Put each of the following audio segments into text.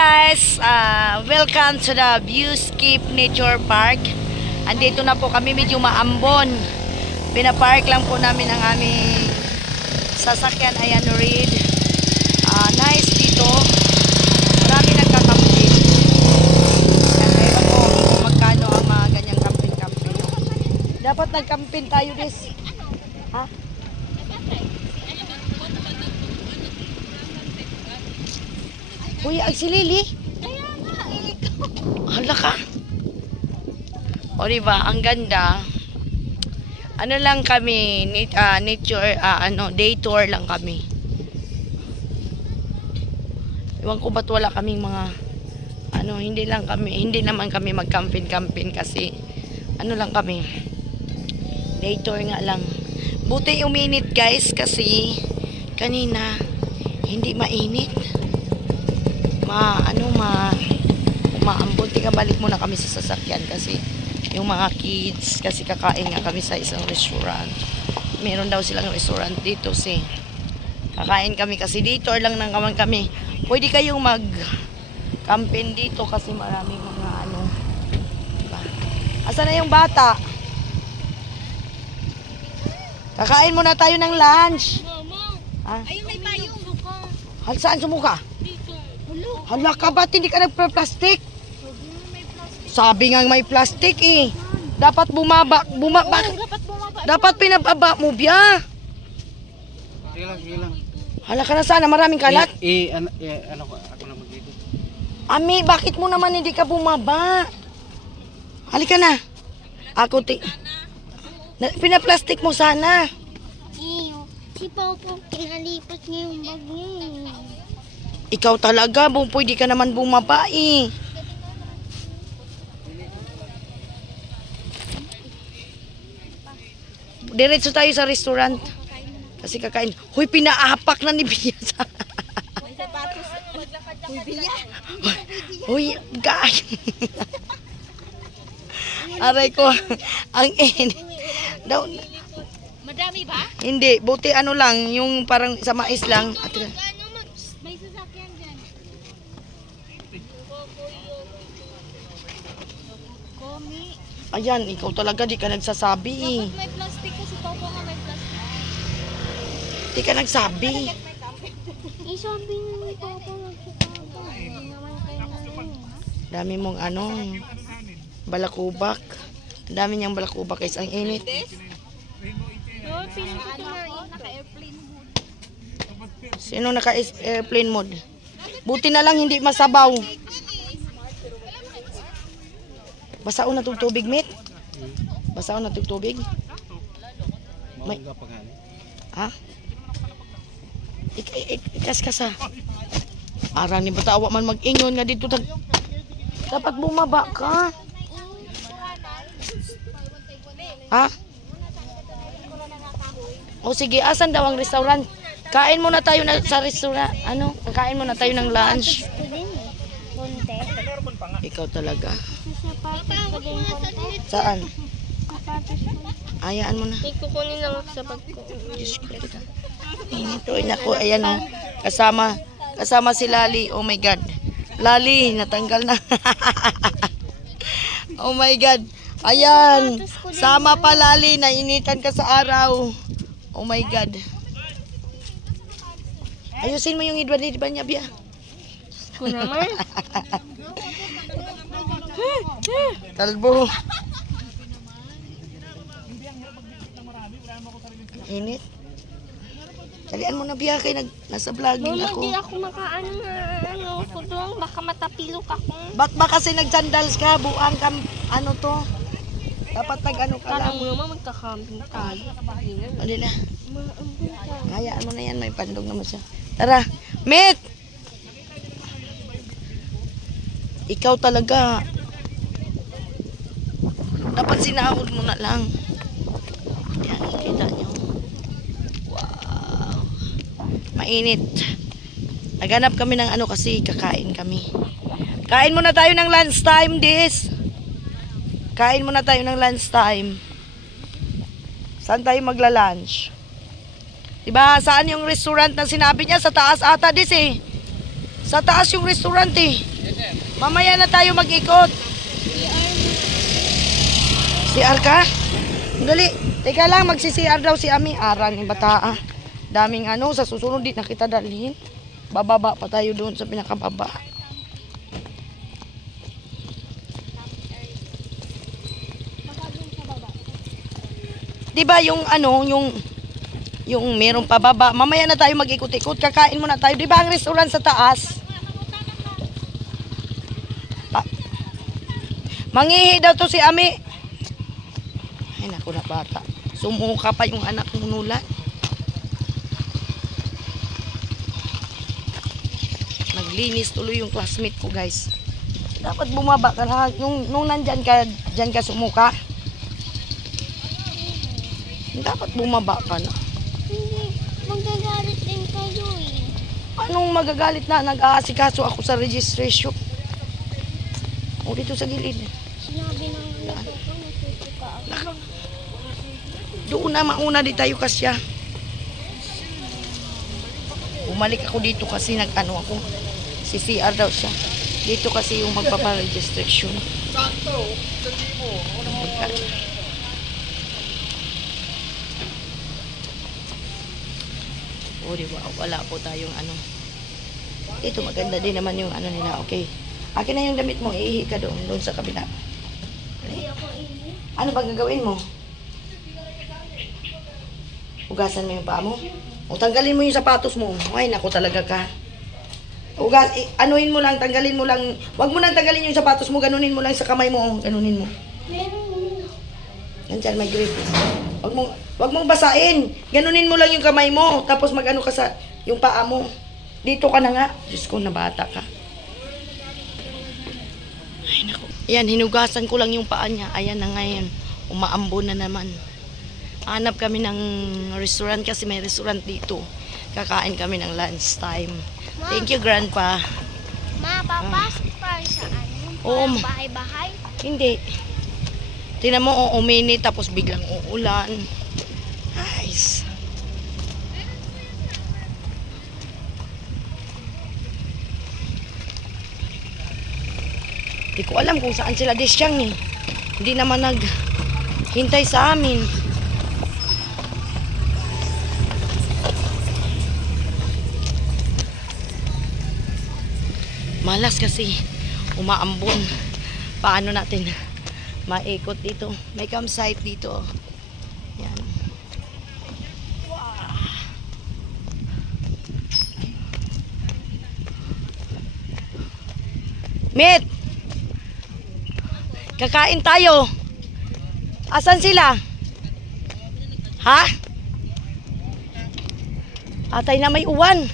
guys, welcome to the Viewscape Nature Park. Andito na po kami, medyo maambon. Pinapark lang po namin ang aming sasakyan. Ayan, Reed. Nice dito. Marami nagkakamping. Ewan ko kung magkano ang mga ganyang camping-camping. Dapat nagkamping tayo this. Ha? Uy, ang silili. Hala ka. O diba, ang ganda. Ano lang kami, nature, day tour lang kami. Iwan ko ba't wala kaming mga, hindi naman kami mag-camping kasi, lang kami. Day tour nga lang. Buti uminit guys kasi, kanina, hindi mainit. Maambon. Tika, balik muna kami sa sasakyan kasi yung mga kids, kasi kakain nga kami sa isang restaurant. Meron daw silang restaurant dito kakain kami kasi dito lang nang kami. Pwede kayong mag-camping dito kasi maraming mga diba? Asan na yung bata? Kakain muna tayo ng lunch. Ayun, may payong. Saan sumuka? Hala ka, ba't hindi ka nagpa-plastic? Sabi nga may plastic eh. Dapat bumaba. Dapat pinababa mo biya. Sige lang. Hala ka na sana, maraming kalat. Ako na mag-dito. Ami, bakit mo naman hindi ka bumaba? Halika na. Pinaplastic mo sana. Si Papa, kinalipat niya yung bag niya. Ikaw talaga, pwede ka naman bumaba eh. Diretso tayo sa restaurant. Kasi kakain. Huy, pinaapak na ni Bia. Huy, Bia. Huy, gay. Aray ko, ang init. Madami ba? Hindi, buti lang, yung parang sa mais lang. May sasakyan dyan. Komi. Ayan, ikaw talaga di ka nagsasabi eh. Dapat may plastic kasi Papa nga may plastic. Di ka nagsabi. Isabi na ni Papa Dami mong balakubak. Dami niyang balakubak guys, ang init. Sino naka-airplane mode? Buti na lang hindi masabaw. Basaon na tubig, mate. Basaon na tubig. May ha? Ikas-kasa. Ara ni batawa man mag-ingon nga dito. Dapat bumaba ka. Ha? O sige, asan daw ang restaurant? Kain muna tayo sa restaurant. Kakain muna tayo ng lunch. Ikaw talaga. Saan? Ayaan mo na. Kukunin lang ako sa bag ko. Diyos ko talaga. Ito, inako. Ayan o. Kasama si Lali. Oh my God. Lali, natanggal na. Oh my God. Ayan. Sama pa Lali. Nainitan ka sa araw. Oh my God. Ayusin mo yung idwa niya, Bia. Ko naman. Talbo. Init. Kalian mo na, Bia, kay nasa vlogging Mama, ako. di ako makaano na ko doon. Baka matapilok ako. Ba't ba kasi nag-sandals ka? Buang ka, to? Dapat ka lang. Kala mo naman magkakamping tayo. Hindi na. Hayaan mo na yan, may pandog naman siya. Tara, Met! Ikaw talaga. Dapat sinahod mo na lang. Yan, kita nyo. Wow. Mainit. Naghanap kami ng kasi kakain kami. Kain muna tayo ng lunch time, Kain muna tayo ng lunch time. Saan tayo magla-lunch? Diba, saan yung restaurant na sinabi niya? Sa taas ata Sa taas yung restaurant eh. Mamaya na tayo mag-ikot. CR ka? Dali. Teka lang, magsi-CR daw si Ami. Arang yung bata. Daming ano, sa susunod di na kita dalhin. Bababa pa tayo doon sa pinakababa. Diba yung ano, yung merong pababa. Mamaya na tayo mag-ikot-ikot. Kakain muna tayo. Diba ang restaurant sa taas? Mangihi daw to si Ami. Ay naku na bata. Sumuka pa yung anak ng Nulan. Naglinis tuloy yung classmate ko guys. Dapat bumaba ka na. Nung nandyan ka sumuka. Dapat bumaba ka na. Hindi, magagalit din kayo eh. Anong magagalit na? Nag-aasikaso ako sa registration. O dito sa gilid. Sinabi ng anak ko, nasusuka ako. Doon na mauna di tayo kasya. Bumalik ako dito kasi nag-ano ako. Si CR daw siya. Dito kasi yung magpapa-registration. Sakto, sabi mo. O diba, wala po tayong ano. Ito maganda din naman yung ano nila. Okay. Akin na yung damit mo. Iihi ka doon sa kabila. Ano ba gagawin mo? Ugasan mo yung paa mo? O tanggalin mo yung sapatos mo. Ay, naku talaga ka. Anuhin mo lang, tanggalin mo lang. Wag mo nang tanggalin yung sapatos mo. Ganunin mo lang sa kamay mo. Ganunin mo. Nandiyan, may grip. Wag mong basain. Ganunin mo lang yung kamay mo. Tapos mag-ano ka sa yung paa mo. Dito ka na nga. Diyos ko, nabata ka. Ay, naku. Ayan, hinugasan ko lang yung paa niya. Ayan na ngayon. Umaambo na naman. Hanap kami ng restaurant kasi may restaurant dito. Kakain kami ng lunch time. Thank you, Grandpa. Ma, papasok pa sa ano? Oo, Parang bahay-bahay? Hindi. Tingnan mo, uminit tapos biglang uulan. Nice. Hindi ko alam kung saan sila disyang eh. Hindi naman naghintay sa amin. Malas kasi umaambon. Paano natin maikot dito? May campsite dito. Yan. Wow. Met! Kakain tayo. Asan sila? Ha? Atay na may uwan.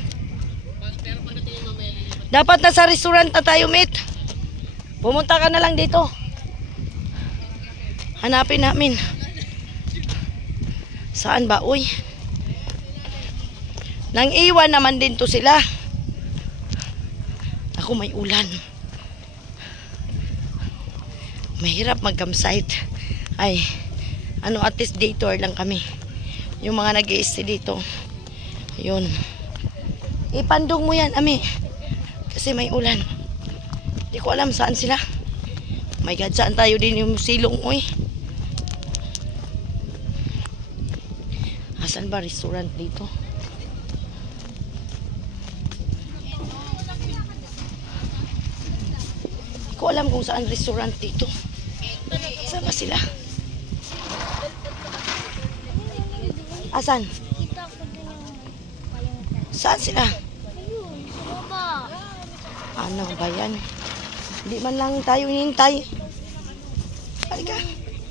Dapat nasa restaurant na tayo, Met. Pumunta ka na lang dito. Hanapin namin. Saan ba, uy? Nang iwan naman din to sila. Ako may ulan. Mahirap mag-campsite. Ay, ano, at least day tour lang kami. Yung mga nag-i-stay dito. Yun. Ipandong mo yan, Ami. Kasi may ulan. Hindi ko alam saan sila. My God, saan tayo din yung silong, uy? Asan ba restaurant dito? Hindi ko alam kung saan restaurant dito. Saan ba sila? Asan? Kita ko din yung payong. Saan sila? Ayun, sa baba. Ano ba yan? Hindi man lang tayo hinintay. Halika.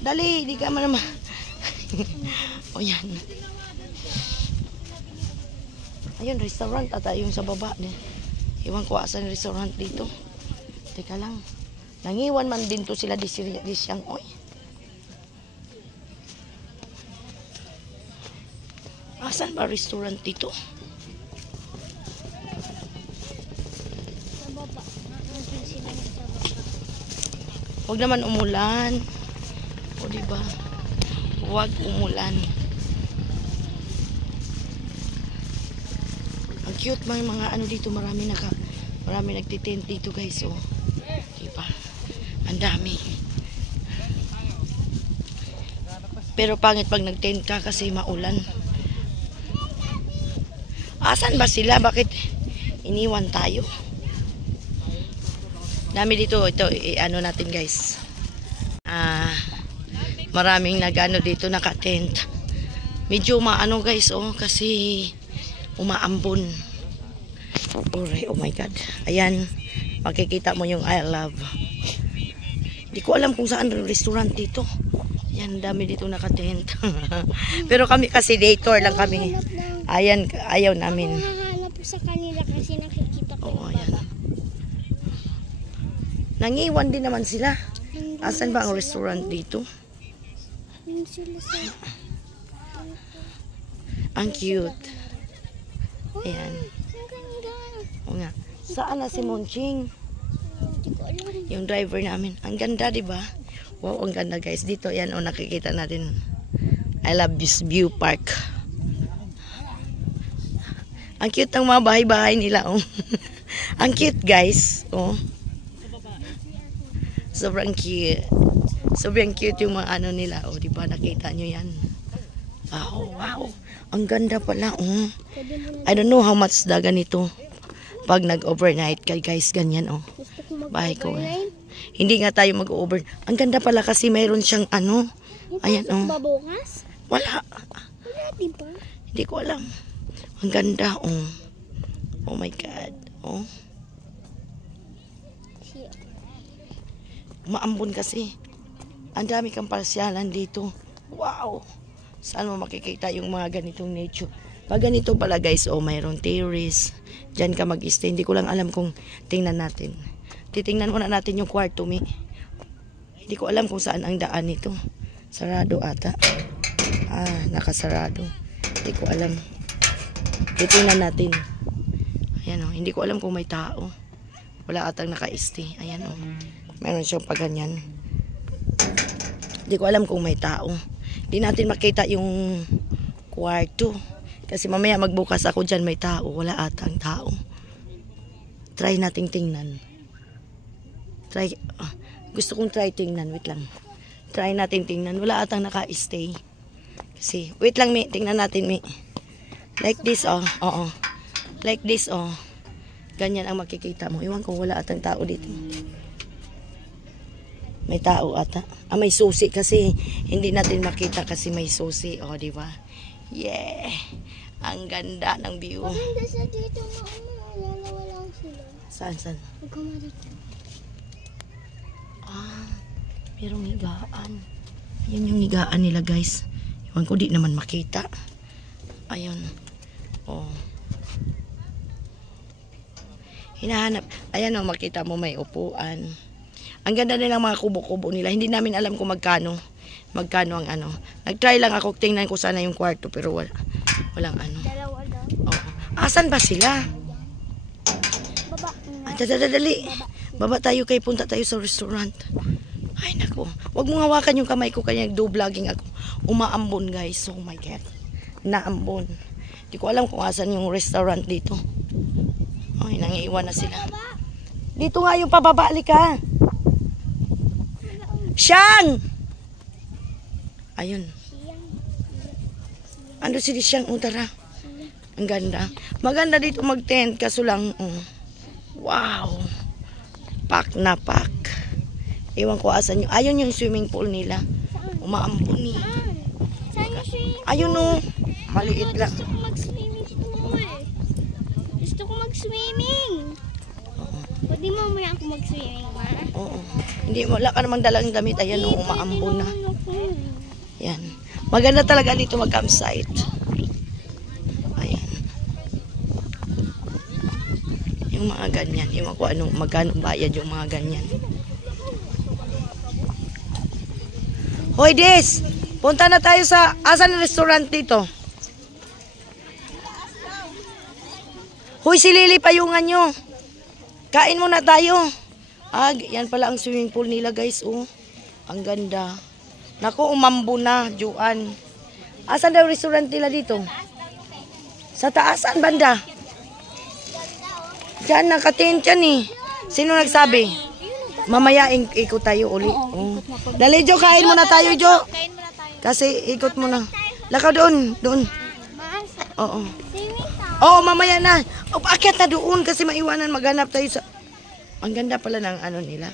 Dali, hindi ka man naman. O yan. Ayun, restaurant at yung sa baba. Iwan ko asan restaurant dito. Teka lang. Nangiwan man din to sila disyang. Oy. Asan ba restaurant dito? Sa baba. Nandun sila sa baba. Huwag naman umulan. O diba? Huwag umulan. Ang cute mga ano dito. Marami Marami nagtitent dito guys, oh. Diba? Ang dami. Pero pangit pag nag-tent ka kasi maulan. Asan ba sila? Bakit iniwan tayo? Dami dito. Ito, ano natin guys. Maraming nag-ano dito, naka-tent. Medyo maano guys, oh. Kasi umaambon. Oh my God. Ayan. Makikita mo yung I love. Hindi ko alam kung saan ang restaurant dito. Yan, dami dito naka-tent. Pero kami kasi day tour lang kami. Ayan, ayaw namin. Ako hahanap po sa kanila kasi nakikita ko yung ayan. baba. Nangiwan din naman sila. Asan ba ang restaurant dito? Yung sila sa... Ang cute. Ayan. Ang ganda. O nga. Saan na si Monching? Hindi ko alam. Yung driver namin. Ang ganda, di ba? Wow, ang ganda guys. Dito yan, oh, nakikita natin. I love this view park. Ang cute ng mga bahay-bahay nila, oh. Ang cute guys, oh. Sobrang cute. Sobrang cute yung mga ano nila, oh, di ba? Nakita nyo yan. Wow, wow. Ang ganda pala, oh. I don't know how much da ganito. Pag nag-overnight ka guys, ganyan, oh. Gusto ko Bahay ko. mag-overnight. Hindi nga tayo mag-over. Ang ganda pala kasi mayroon siyang ano. Ayan, oh. Babukas? Wala. Wala, diba? Hindi ko alam. Ang ganda, oh. Oh my God. Oh. Maambon kasi. Ang dami kang pasyalan dito. Wow. Saan mo makikita yung mga ganitong nature. Pag ganito pala guys, oh, mayroong terrace. Diyan ka mag-stay. Hindi ko lang alam kung tingnan natin. Titingnan muna natin yung kwarto, mi. Hindi ko alam kung saan ang daan nito. Sarado ata. Nakasarado. Hindi ko alam. Titingnan natin. Ayan, oh. Hindi ko alam kung may tao. Wala atang naka-stay. Ayan, oh. Meron siyang paganyan. Hindi ko alam kung may tao. Hindi natin makita yung kwarto. Kasi mamaya magbukas ako dyan, may tao. Wala atang tao. Try nating tingnan. Gusto kong try tingnan. Wait lang. Try natin tingnan. Wala atang naka-stay. Kasi, wait lang, mi. Tingnan natin, mi. Like this, oh. Oo. Like this, oh. Ganyan ang makikita mo. Iwan ko, wala atang tao dito. May tao ata. May susi kasi. Hindi natin makita kasi may susi. Oh, di ba? Yeah. Ang ganda ng view. Maganda sa dito na wala sila. Saan? Huwag ka marito. Merong higaan. Ayan yung higaan nila guys. Iwan ko, di naman makita. Ayun. Oh. Hinahanap. Ayan, oh, makita mo may upuan. Ang ganda nilang mga kubo-kubo nila. Hindi namin alam kung magkano ang ano. Nag-try lang ako, tingnan ko sana yung kwarto pero walang ano. Dalawa daw. Oh. Asan ba sila? Baba. Dali. Baba tayo kay punta tayo sa restaurant. Ay nako. Wag mo hawakan yung kamay ko kaya nag-do-vlogging ako. Umaambon guys. Oh my God. Naambon. Hindi ko alam kung asan yung restaurant dito. Ay, nangiiwan na sila. Dito nga yung pababali ka. Siyang! Ayun. Ano si Siyang? Tara. Ang ganda. Maganda dito mag-tent kaso lang. Wow. Pak na pak. Ewan ko asan yung. Ayun yung swimming pool nila. Umaambon ni. Saan yung swimming? Ayun o. Maliit lang. Gusto ko mag-swimming pool. Gusto ko mag-swimming. Pwede mo muna ako mag-swimming, ma? Oo. Hindi mo, wala ka namang dalang damit. Ayan o, umaambon na. Yan. Maganda talaga dito mag-campsite. Ayan. Yung mga ganyan. Yung kung anong magkano bayad yung mga ganyan. Hoy, Des! Punta na tayo sa asan ang restaurant dito? Hoy, si Lily, payungan nyo. Kain muna tayo. Yan pala ang swimming pool nila, guys. Oh, ang ganda. Naku, umambo na, Juan. Asan daw restaurant nila dito? Sa taasan, banda? Diyan, nakatent yan eh. Sino nagsabi? Mamaya ikot tayo uli. Oh. Dali, Jo, kain muna tayo, Jo. Kain muna tayo. Kasi ikot muna. Lakaw doon. Mas, Oo. swimming tayo. Oo, mamaya na. O, paakyat na doon kasi maiwanan maghanap tayo sa... Ang ganda pala ng ano nila.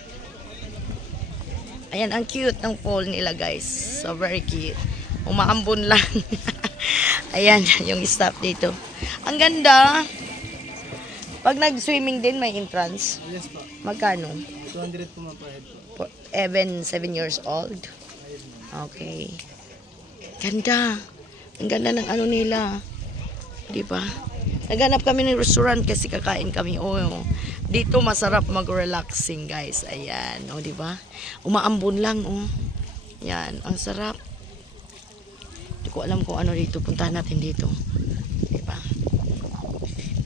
Ayan, ang cute ng pool nila, guys. So, very cute. Umaambon lang. Ayan, yung staff dito. Ang ganda. Pag nag-swimming din, may entrance. Yes po. Magkano? 200 po ma per head po. Even 7 years old. Okay. Ganda. Ang ganda ng ano nila. Di ba? Naghanap kami ng restaurant kasi kakain kami. Oh, dito masarap mag-relaxing, guys. Ayan, oh, di ba? Umaambon lang, oh. Yan, ang sarap. Hindi ko alam kung ano dito. Puntahan natin dito. Di ba?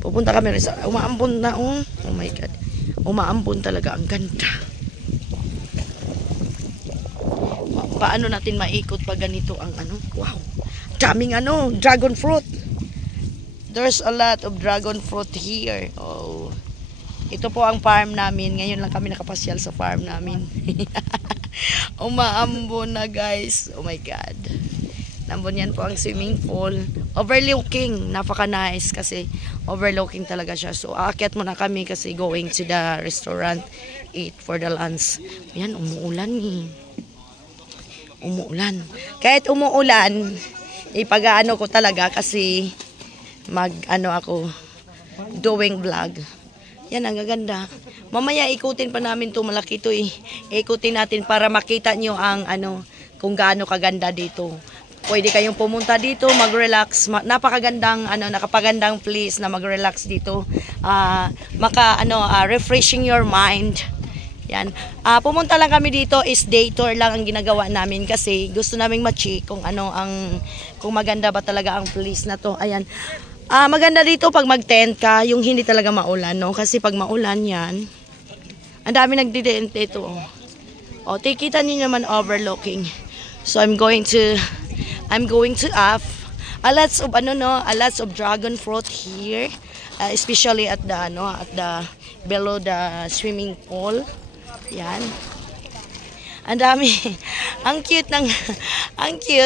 Pupunta kami rin sa... Umaambon na, oh. Oh my God. Umaambon talaga. Ang ganda. Paano natin maikot pag ganito ang ano? Wow. Daming ano, dragon fruit. There's a lot of dragon fruit here. Oh. Ito po ang farm namin. Ngayon lang kami nakapasyal sa farm namin. Umaambon na, guys. Oh my God. Nambon yan po ang swimming pool. Overlooking. Napaka-nice kasi overlooking talaga siya. So, aakyat muna kami kasi going to the restaurant, eat for the lunch. Yan, umuulan eh. Umuulan. Kahit umuulan, ipag-ano ko talaga kasi mag-ano ako, doing vlog. Yan, ang gaganda. Mamaya ikutin pa namin to, malaki to eh. Ikutin natin para makita nyo ang ano, kung gaano kaganda dito. Pwede kayong pumunta dito, mag-relax. Napakagandang ano, nakapagandang place na mag-relax dito. Refreshing your mind. Yan. Pumunta lang kami dito, is day tour lang ang ginagawa namin kasi gusto naming ma-check kung ano ang kung maganda ba talaga ang place na to. Ayan. Maganda dito pag mag-tent ka, yung hindi talaga maulan, no? Kasi pag maulan yan, ang dami nagdi-tent dito. Oh, kita niyo naman overlooking. So I'm going to have lots of dragon fruit here, especially at the below the swimming pool. Yan. Ang dami. Ang cute.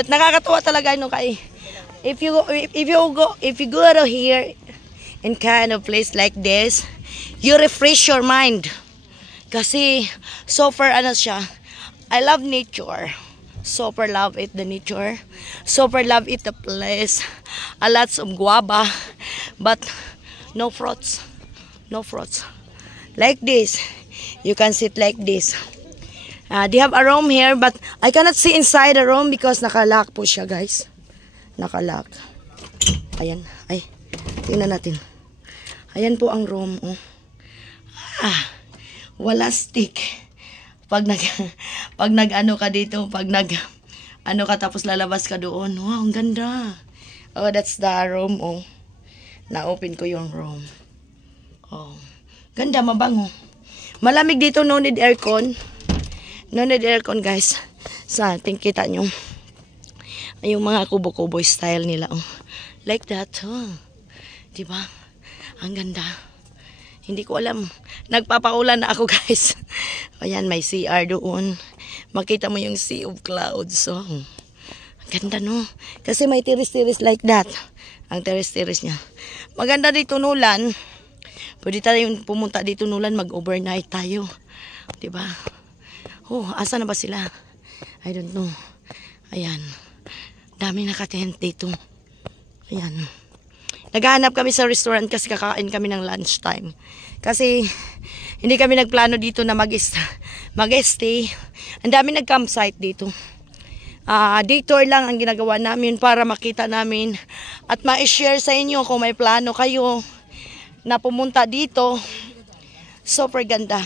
Nakakatuwa talaga kay if you go to here in kind of place like this, you refresh your mind. Kasi super siya. I love nature. Super love it the nature. Super love it the place. Lots of guava, but no fruits. No fruits. Like this. You can sit like this. They have a room here, but I cannot see inside the room because nakalock po siya, guys. Nakalock. Ayan. Ay, tingnan natin. Ayan po ang room. Oh. Wala stick. Pag nag-ano ka dito, pag nag-ano ka tapos lalabas ka doon. Wow, ang ganda. Oh, that's the room. Oh. Na-open ko yung room. Oh. Ganda, mabango. Malamig dito, no need aircon. No need aircon, guys. Sa ating kita nyo. Yung mga kubo-kubo style nila. Oh. Like that. Oh. Diba? Ang ganda. Hindi ko alam. Nagpapaulan na ako, guys. Ayan, may CR doon. Makita mo yung sea of clouds. So, ganda, no? Kasi may tiris-tiris like that. Ang tiris-tiris niya. Maganda dito, Nulan. Pwede tayong pumunta dito, Nulan. Mag-overnight tayo. Diba? Oh, asa na ba sila? I don't know. Ayan. Dami nakatent dito. Ayan. Naghahanap kami sa restaurant kasi kakain kami ng lunchtime. Kasi hindi kami nagplano dito na mag-stay. Ang dami nag-campsite dito. Day tour lang ang ginagawa namin para makita namin at ma-share sa inyo kung may plano kayo na pumunta dito. Super ganda.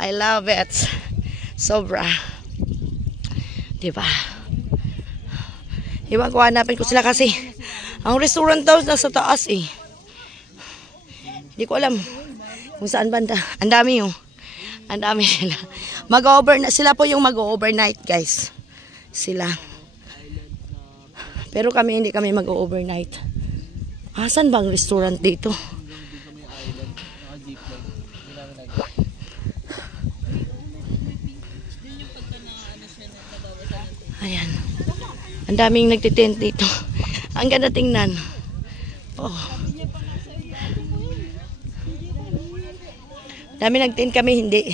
I love it. Sobra. Diba? Iwan ko, hanapin ko sila kasi ang restaurant daw nasa taas eh. Hindi ko alam kung saan banda. Ang dami yung. Ang dami sila. Sila po yung mag-overnight, guys. Sila. Pero kami hindi kami mag-overnight. Saan bang restaurant dito? Ayan. Ang daming nagtitent dito. Ang ganda tingnan. Oh. Dami nagtent kami, hindi.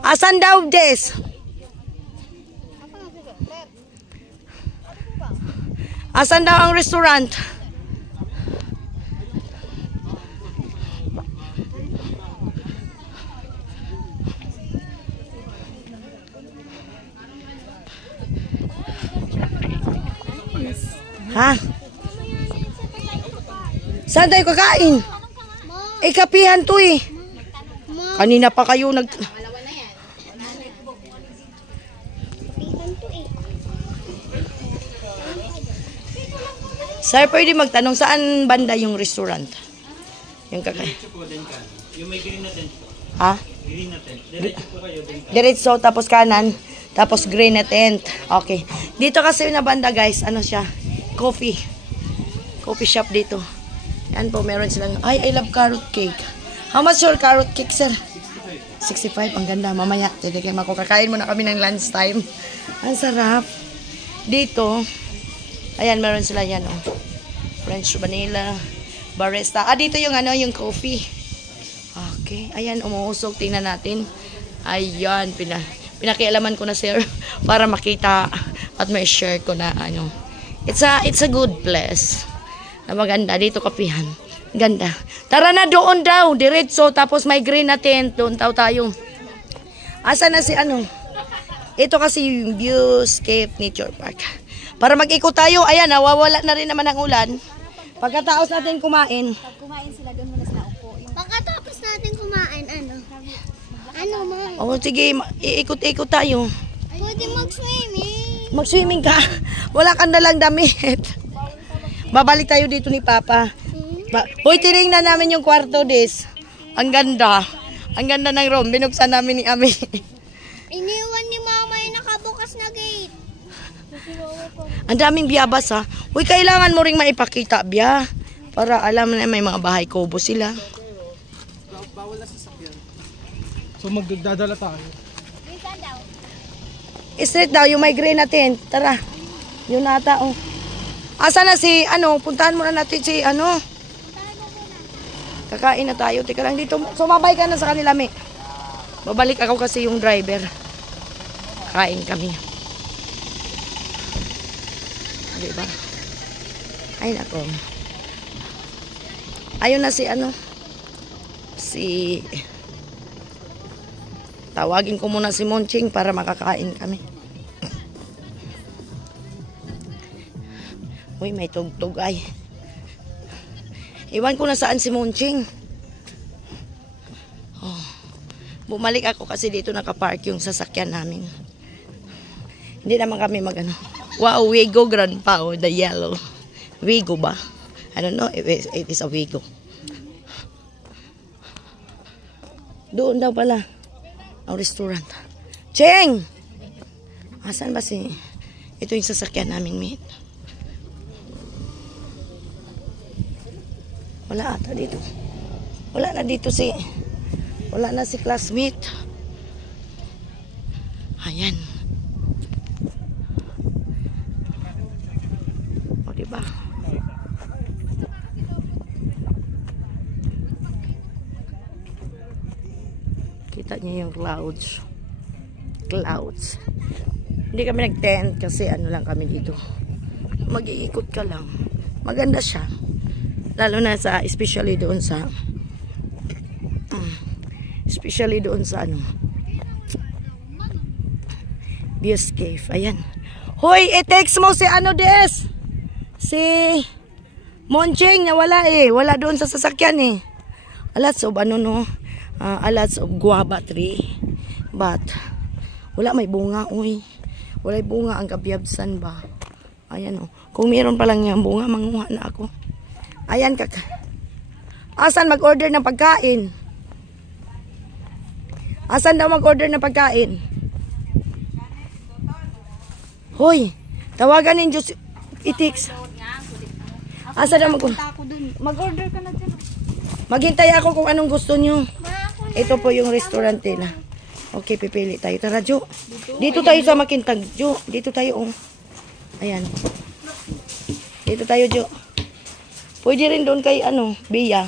Asan daw, Des? Asan daw ang restaurant? Ha? Saan tayo kakain? Kapihan to eh. Kanina pa kayo nag... Sir, pwede magtanong saan banda yung restaurant? Yung kakain. Yung may green na tent po. Ha? Green na tent. Diretso po kayo din. Diretso, tapos kanan, tapos green na tent. Okay. Dito kasi na banda guys, ano siya? Coffee. Coffee shop dito. Yan po, meron silang, I love carrot cake. How much your carrot cake, sir? 65. Ang ganda. Mamaya, titikim ako. Kakain muna kami ng lunch time. Ang sarap. Dito, ayan, meron sila yan, oh. French vanilla, barista. Dito yung ano, yung coffee. Okay. Ayan, umuusok. Tingnan natin. Ayan, pinakialaman ko na, sir, para makita at may share ko na, ano. It's a good place. Na maganda. Dito kapihan. Ganda. Tara na doon daw. Diretso. Tapos may green na tent. Doon tayo. Asa na si ano? Ito kasi yung Viewscape Nature Park. Para mag-ikot tayo. Ayan, nawawala na rin naman ang ulan. Pagkatapos natin kumain. Pag kumain sila, doon muna sila upo. Pagkatapos natin kumain, ano? Ano, ma? O, sige. Iikot-ikot tayo. Pwede mag-swimming. Mag-swimming ka. Wala kang dalang damit. Babalik tayo dito ni Papa. Hoy, tinignan namin yung kwarto, Des. Ang ganda. Ang ganda ng room. Binuksan namin ni Ami. Iniwan ni Mama yung nakabukas na gate. Ang daming biyabas, ha. Hoy, kailangan mo ring maipakita, biya. Para alam na may mga bahay kubo sila. Bawal na sasakyan. So magdadala tayo. Straight daw, yung may green na tent. Tara. Yun nata, oh. Asa na si, ano, puntahan muna natin si, ano. Kakain na tayo. Teka lang dito. Sumabay ka na sa kanila, me. Babalik ako kasi yung driver. Kain kami. Diba? Ay, nako. Ayun na si, ano. Tawagin ko muna si Monching para makakain kami. Uy, may tugtog ay. Iwan ko na saan si Monching. Oh. Bumalik ako kasi dito nakapark yung sasakyan namin. Hindi naman kami magano. Wow, Wigo Grandpa, oh, the yellow. Wigo ba? I don't know if it is a Wigo. Doon daw pala ang restaurant. Cheng! Asan ba si... Ito yung sasakyan namin, mate. Wala ata dito. Wala na dito si... Wala na si classmate. Ayan. O, diba? Kita niyo yung clouds. Clouds. Hindi kami nag-tent kasi ano lang kami dito. Mag-iikot ka lang. Maganda siya. Lalo na sa, especially doon sa ano, Viewscape. Ayan. Hoy, i-text mo si ano, Des? Si Monching, nawala eh. Wala doon sa sasakyan eh. Lots of ano, no? Lots of guava tree. But, wala may bunga, uy. Wala bunga ang kabiyabsan ba? Ayan, oh. Kung meron pa lang yung bunga, manguha na ako. Ayan, kaka. Asan mag-order ng pagkain? Asan daw mag-order ng pagkain? Hoy, tawagan ninyo si Itix. Asan daw Mag-order ka na dyan. Maghintay ako kung anong gusto nyo. Ito po yung restaurant nila. Okay, pipili tayo. Tara, Jo. Dito tayo sa Makintag. Jo, dito tayo. Oh. Ayan. Dito tayo, Jo. Pwede rin doon kay, Bia.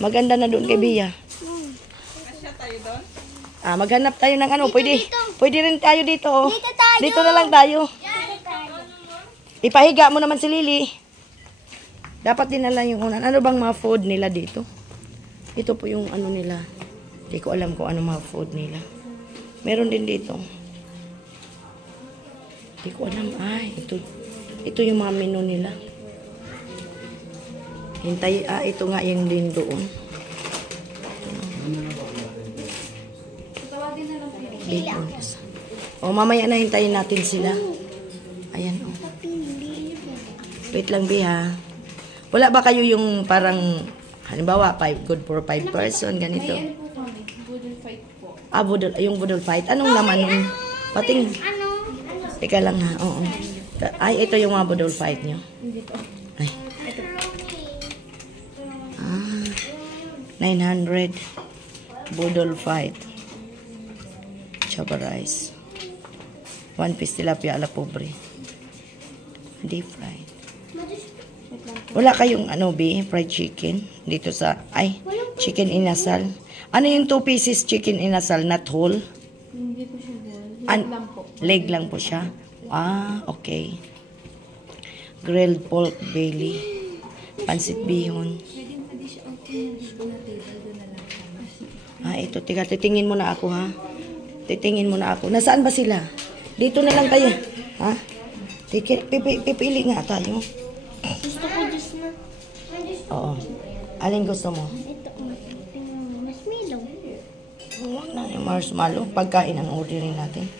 Maganda na doon kay Bia. Maghanap tayo ng Pwede. Pwede rin tayo dito, oh. Dito na lang tayo. Ipahiga mo naman si Lily. Dapat din na lang yung unan. Ano bang mga food nila dito? Ito po yung nila. Hindi ko alam kung ano mga food nila. Meron din dito. Hindi ko alam. Ito yung mga menu nila. Hintay, ito nga yung din doon. Dito. Mamaya na hintayin natin sila. Ayan, Wait lang, Biha. Wala ba kayo yung parang, halimbawa, good for 5 person, ganito? Yung budol fight. Anong laman nun? Pating. Teka lang ha. Oo. Ay, ito yung mga budol fight nyo. Ay. 900. Budol fight. Chaba rice. 1 piece tilapia ala pobre. Deep fried. Wala kayong fried chicken dito sa, chicken inasal. Ano yung 2 pieces chicken inasal, not whole? Hindi po siya whole. Leg lang po siya. Okay. Grilled pork belly. Pansit bihon. Ito. Tika, titingin mo na ako, ha? Titingin mo na ako. Nasaan ba sila? Dito na lang tayo. Ha? Pipili nga tayo. Gusto ko just na. Oo. Alin gusto mo? Ito. Marshmallow. Huwag na yung marshmallow. Pagkain ang orderin natin.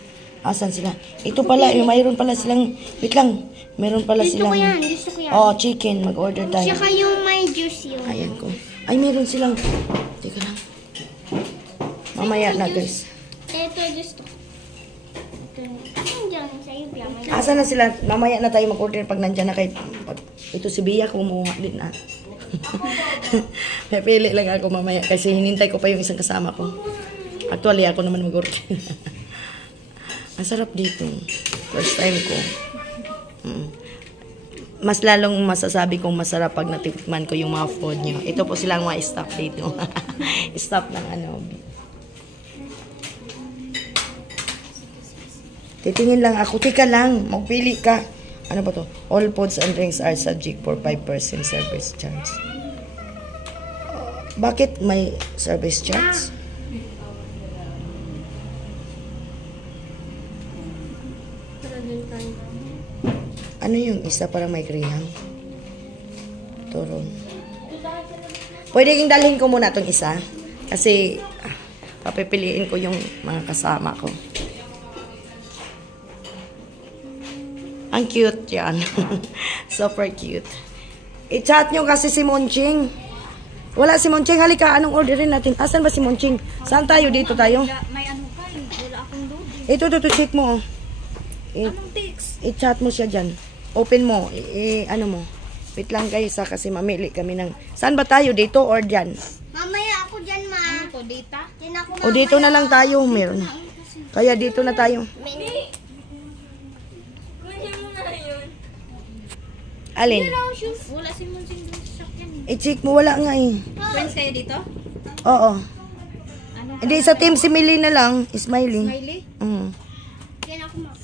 Asan sila? Ito pala. Mayroon pala silang... Wait lang. Meron pala silang... Gusto ko yan. Chicken. Mag-order tayo. Tsaka yung may juice yun. Ayan ko. Ay, meron silang... Teka lang. Mamaya na, guys. Ito, gusto ko. Nandiyan sa iyo, Asan na sila? Mamaya na tayo mag-order pag nandyan na kay... Ito si Bia, kumuha din na. Napili lang ako mamaya kasi hinintay ko pa yung isang kasama ko. Actually, ako naman mag-order. Ang sarap dito. First time ko. Mas lalong masasabi kong masarap pag natikman ko yung mga food nyo. Ito po silang mga staff dito. Staff ng Titingin lang ako. Tika lang. Magpili ka. Ano ba to? All foods and drinks are subject for 5% service charge. Bakit may service charge? Ano yung isa para may grihang? Turon. Pwede kong dalhin ko muna itong isa. Kasi papipiliin ko yung mga kasama ko. Ang cute yan. Super cute. I-chat nyo kasi si Monching. Wala si Monching. Halika, anong orderin natin? Asan ba si Monching? Saan tayo? Dito tayo? May pa eh. Wala akong load. Ito, check mo. Anong text? I-chat mo siya dyan. Open mo. Mo. Wait lang guys kasi mamili kami ng... Saan ba tayo? Dito or dyan? Mamaya ako dyan, ma. Ano to, data? O dito na lang tayo. Meron. Kaya dito na tayo. Alin? Wala si Monsing doon sa sakyan. I-check mo. Wala nga eh. Friends kayo dito? Oo. Hindi, sa team si Millie na lang. Smiley. Smiley? Yan ako, ma.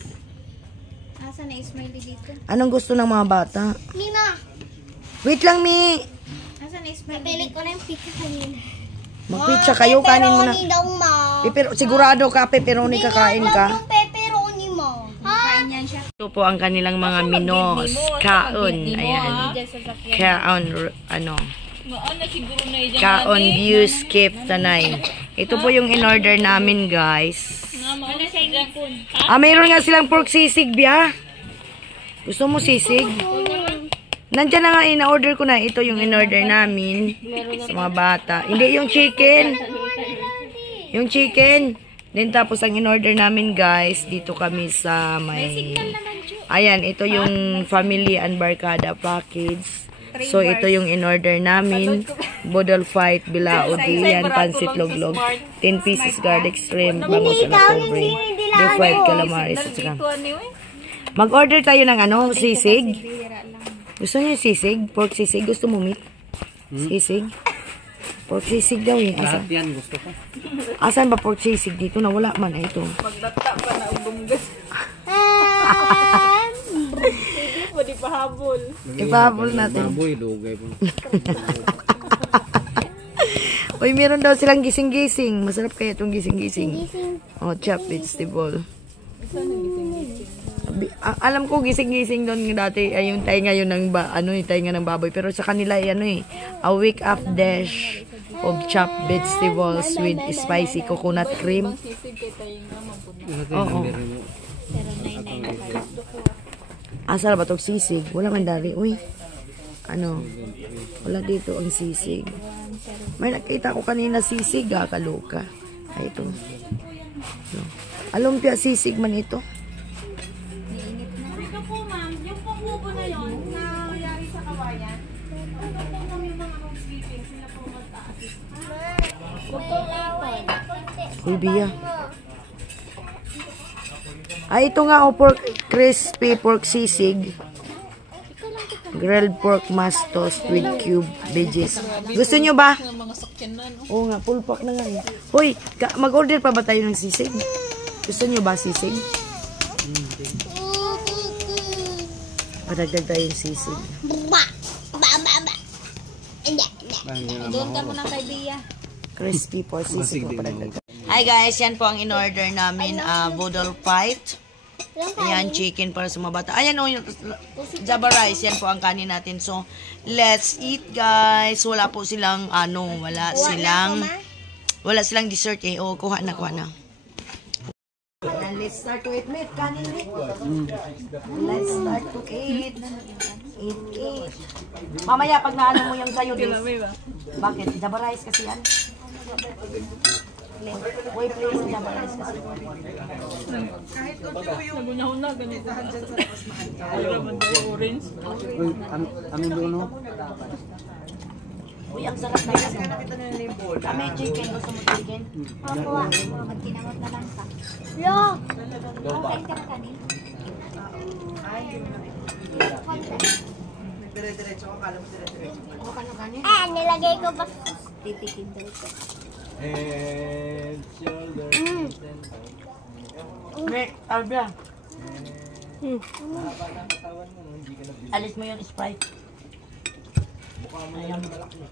Asa na Smiley dito? Anong gusto ng mga bata? Mina! Wait lang, Mi. Asa na Smiley? Napili ko na yung pizza kanina. Mag-pizza kayo. Kanin mo na. Pepperoni daw, ma. Sigurado ka, pepperoni kakain ka. Yung pepperoni, ma. Kain yan siya. Ito po ang kanilang mga minos. Kaon. Ayan. Kaon, Kaon view skip tanay. Ito po yung in-order namin, guys. Mayroon nga silang pork sisig, Bia. Gusto mo sisig? Nandiyan na nga, in-order ko na. Ito yung in-order namin sa mga bata. Hindi, yung chicken. Yung chicken. Then tapos ang in-order namin, guys, dito kami sa may... Ayan, ito yung family and barkada package. So, ito yung in-order namin. Bodol fight, bilao, diyan, pansit loglog. 10 pieces garlic shrimp, bangus na pobre. Deep fried calamaris. At saka. Mag-order tayo ng ano, sisig. Gusto niyo sisig? Pork sisig? Gusto mo meat? Sisig? Pork sisig daw eh. Lahat yan gusto ko. Asan ba pork sisig dito? Nawala man ito. Magdata pa na ubunggas. Hindi po, di pahabol. Ipahabol natin. Baboy, dugay po. Uy, meron daw silang gising-gising. Masarap kaya itong gising-gising. Oh, chopped vegetable. Alam ko gising-gising doon dati ay yung tayo ngayon ng yung tayo ng baboy, pero sa kanila ay a week up dish of chopped vegetables with spicy coconut cream. Oo. Asal ba 'tong sisig? Wala man dari. Uy. Wala dito ang sisig. May nakita ko kanina sisig, kaloka. Ay ito. So, alumpia sisig man ito. Uy, biya. Ay, ito nga, pork crispy pork sisig. Grilled pork mash toast with cube veggies. Gusto nyo ba? Oo nga, full pack na nga eh. Uy, mag-order pa ba tayo ng sisig? Gusto nyo ba sisig? Padagdag tayo yung sisig. Doon ka muna kay Bia. Crispy pork sisig. Hi guys, yan po ang in-order namin. Bodol fight. Ayan, chicken para sa mga bata. Ayan o, yung java rice. Yan po ang kanin natin. So, let's eat guys. Wala po silang, wala silang dessert eh. O, kuha na. And let's start to eat meat. Kanin meat. Let's start to eat. Eat. Mamaya, pag naano mo yung sayo, bakit? Java rice kasi yan. Wait, please, java rice kasi. Nagunya-una, ganito. Ayaw man tayo orange. Ano doon no? Uy, ang sarap na kasi. Kami chicken. Gusto mo chicken? Opo, magkinamot na lang ka. Yo! Okay ka na kanin? Dire-diretso ko, kala mo dire-diretso. O, kano kanin? Nilagay ko pa. Titikin dito. And shoulder. Albia. Alis mo yung Sprite. Ayan.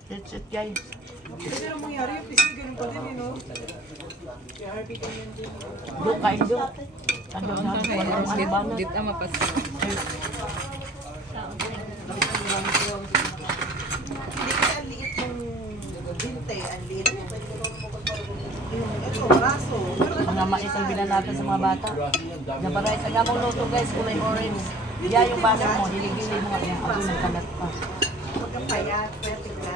That's it, guys. Kasi ang mangyari, yung PC, ganun pa din, no? Duk, kain duk. Ano na? Dito ang mapas. Hindi kasi ang liit ng binte, ang liit. Ito, braso. Mga mais ang bilan natin sa mga bata. Java rice. Ang among luto guys, kulay orange. Yan yung baso mo. Hilig-hilig mo. Yan, ako nagkalat pa. Payat, pwede ka.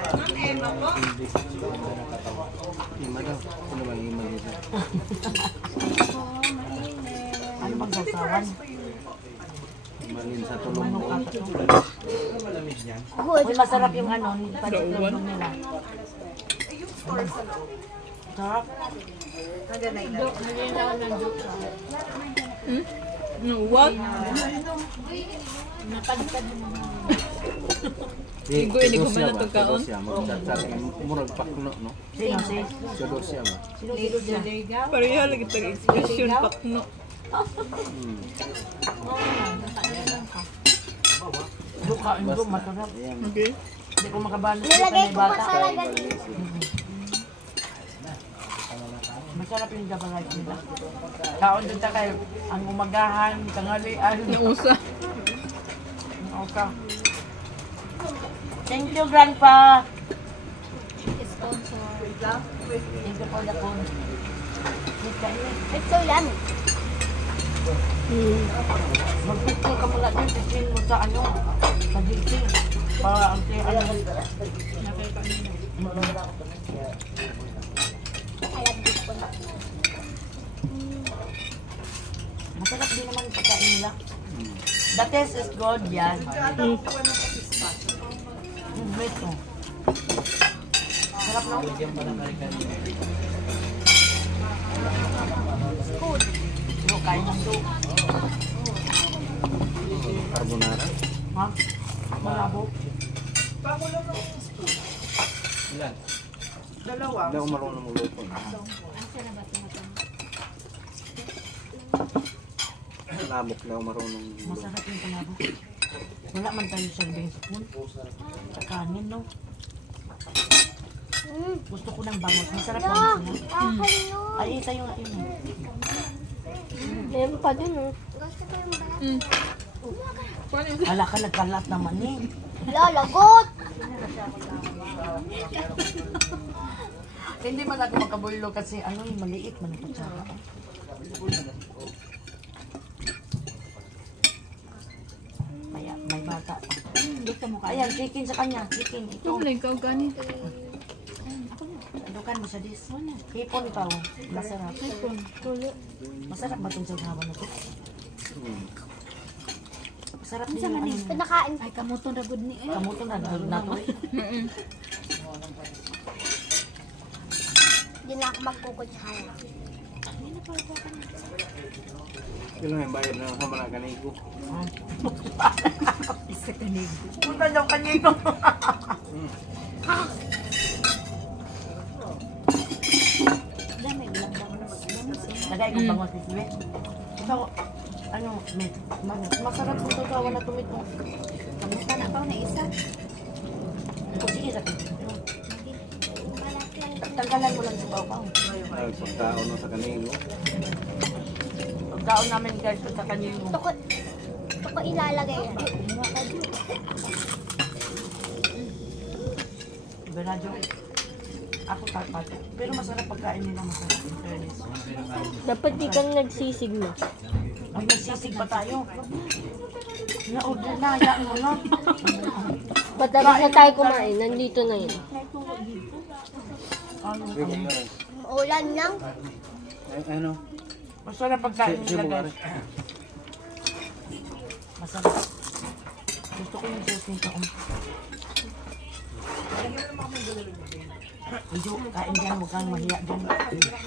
Ano bang sausawan? Uy, masarap yung pansit-logdog nila. Yung store sa loob. Sarap. Hanggang na ilan. What? Igo, ini ko man itong kaon. Murag pakno, no? Sino? Sino siya ba? Pareha lagi itong expression pakno. Duka, masarap. Okay. Hindi ko makabalas sa Nilagay may ko pa bata. sa lagan. Masarap yung java rice nila. Kaon din ta kayo. Ang umagahan, tanghalian. Nausa. Okay. Thank you, Grandpa. Sponsor. Thank you for the phone. It's so yummy. Mag-picture ka mula din. Picture mo sa sa GC. Para ang masarap din naman yung pagkain nila. The taste is good, yan. Wait, oh. Sarap, no? Good. Ito, kain ng do. Carbonara. Ha? Malabo. Ilan? Dalawa. Hindi ako marunong magluto. Labok daw marunong magluto. Masarap yung palabo. Wala man tayo serving spoon. Sa kanin, no? Gusto ko ng bangos. Masarap Yeah, bangos mo. kakalino. Ay, tayo nga yun. Meron pa dun, oh. Gusto ko yung balat. Hala ka, nagkalat naman eh. Lalagot! Hindi man ako makabullo kasi ano yung maliit man ang kutsara. May bata pa. Ayan, chicken sa kanya. Chicken. Ito. Ikaw ganit. Adukan mo sa dis. Hipon pa oh. Masarap. Masarap ba itong sagawa na ito? Masarap din yung ano. Pinakain. Ay, kamuto na good ni eh. Kamuto na na to eh. Hindi na ako magkukutsara. Kailan yung bayad na sama na kanigo. Isa kanig. Punta daw kanino. Lagay kong bangos ni Sue. Ito, ano, masarap po ito gawa na tumito. Kamusta na ba na isa? O sige, sa tanggalan mo lang sa baw-baw. Ay, pagkaon na sa kanigo. Pagkaon namin guys sa kanino. Ito ko ilalagay yan. Beradyo. Ako tapat. Pero masarap pagkain nila, masarap in fairness. Dapat di kang nagsisig mo. Ay, masisig pa tayo. Na-order na, hayaan mo na. Matapos na tayo kumain, nandito na yun. Ano, Rigo na rin. Ulan lang. Ay, ano? masarap pagkain nila guys. Masarap. Gusto ko yung sauce nito. Medyo kain dyan, huwag kang mahiya dyan.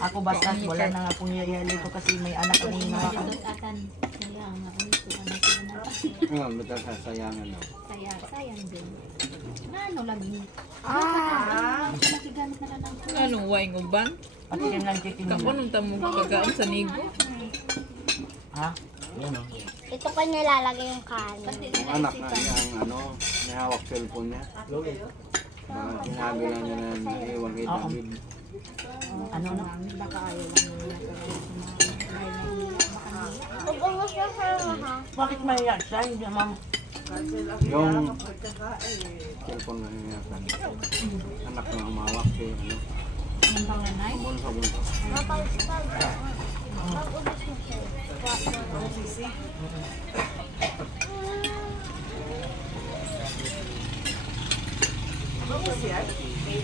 Ako basta, wala na nga akong hiyali ko kasi may anak ako yung nakaka. Ngayon, batal sasayangan daw. Sayang din. Ano lagi? Nakigamit na lang ako. Anong wine uban? Pati yung lang chicken nila. Kapo nung tamo kagaan sa nigo. Ha? Ito ko nilalagay yung kanin. Ang anak na niya, ang ano, may hawak cellphone niya. Sinabi lang niya na naiwan kay David. Ano na? Pag-ungas na sa ha. Bakit mahiya siya? Hindi ma'am. Yung cellphone na niya kan. Anak na humawak kay ano. Ang panganay. Bunso. Mapalpal. Pag-ungas na siya.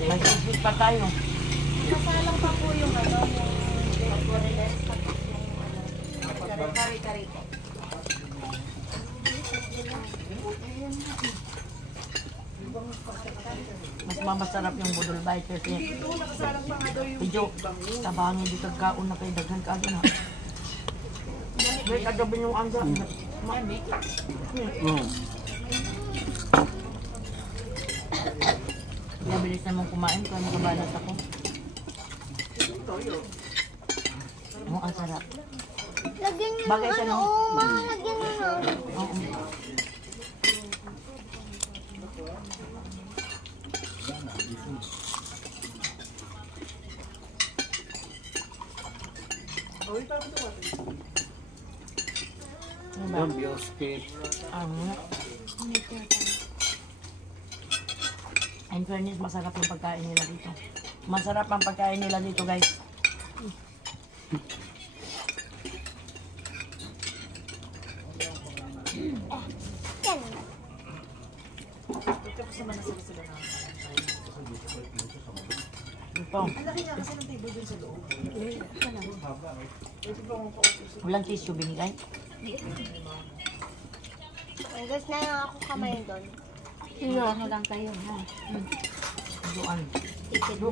May sisig pa tayo. Kasalang pa po yung ano, Kari-kari. Mas mamasarap yung budol bite kasi Ito, nakasalang pa nga daw yung medyo tabangin di kagkaon na kay daghan ka na. Wait, kagabi yung angga. Mami. Nabilis naman kumain kung ano kabalas ako. Oh, ang sarap. lagyan nyo Bagay ng siya, ano, no? lagyan nyo ng Oo. Ano ba? Yung bioscape. In fairness, masarap yung pagkain nila dito. Masarap ang pagkain nila dito, guys. yan. Ito. Walang tissue binigay. Hanggang na lang ako kamay doon. Ano lang kayo, ha? Doon.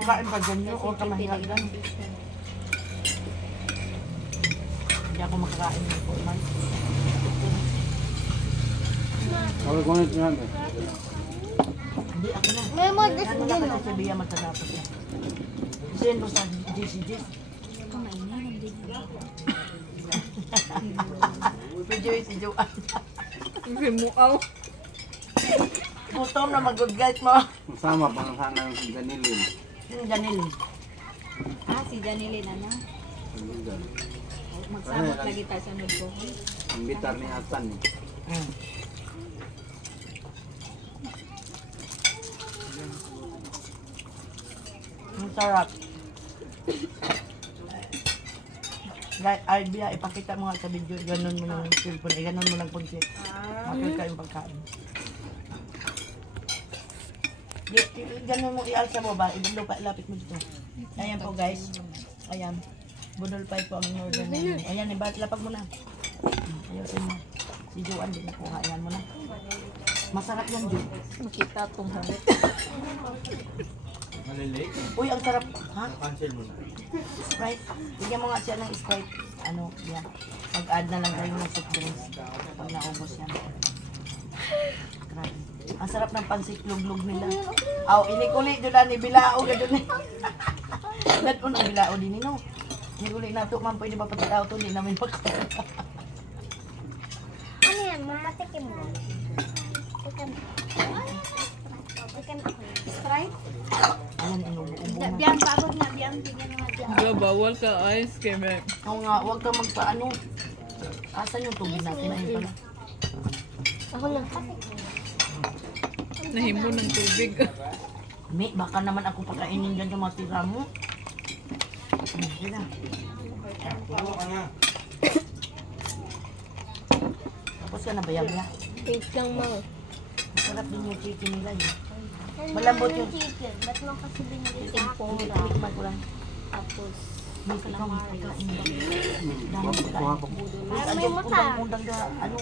Kain pa dyan yun. O kamahiya lang. Hindi ako makakain ng 4 months. Ako kung ito nga. Hindi ako na. May modus Ano din. lang sa biya matagapos na. Kasi yun sa JCJ. Medyo si Joanne. Kasi muaw. Gutom na mag-good guys mo. Sama pa ng sana yung ganilin. Yung Janil. Si Janilin, ano? Magsabot lagi tayo sa nudbo. Ang bitar ni Atan. Ang sarap. Guys, Albia, ipakita mo nga sa video. Ganon mo ng cellphone. Ganon mo lang punsit. Makita yung pagkain. Ganon mo i-alsa mo ba? Ilupa, lapit mo dito. Ayan po guys. Ayan. Budol pie po ang order namin. Ayan, lapag mo na. Ayusin mo. Si Joanne din nakuha. Ayan mo na. Masarap yan, Jo. Makita itong habit. Uy, ang sarap. Ha? Sprite. Bigyan mo nga siya ng Sprite. Ano, yan. Mag-add na lang kayo ng soft drinks. Pag naubos yan. Grabe. Ang sarap ng pansit-lug-lug nila. Aw, inikuli doon na ni Bilao. Gadun eh. Gadun ang Bilao din no. Inikuli na ito. Man, pwede ba patataw ito? Hindi namin makakita. Ano yan? Mamatikim mo. Tikim. Tikim ako. Sprite? Ayan, inubo-ubo na. Biyan, pagod na. Biyan, bigyan mo nga. Bawal ka ice kay me. Oo nga, huwag kang magpaano. Asan yung tubig natin? Ayun pala. Ako na. Nahimo ng tubig. May, baka naman ako pakainin dyan sa mga tira mo. Hindi na. Tapos ka na ba yan? Wait lang mo. Masarap din yung chicken nila eh. Malambot yung chicken. Ba't mo kasi binili sa akin? tikman ko lang. Tapos, May kakaw, pagkain ba? Dami Kuha ko. may mata. Undang na, ano.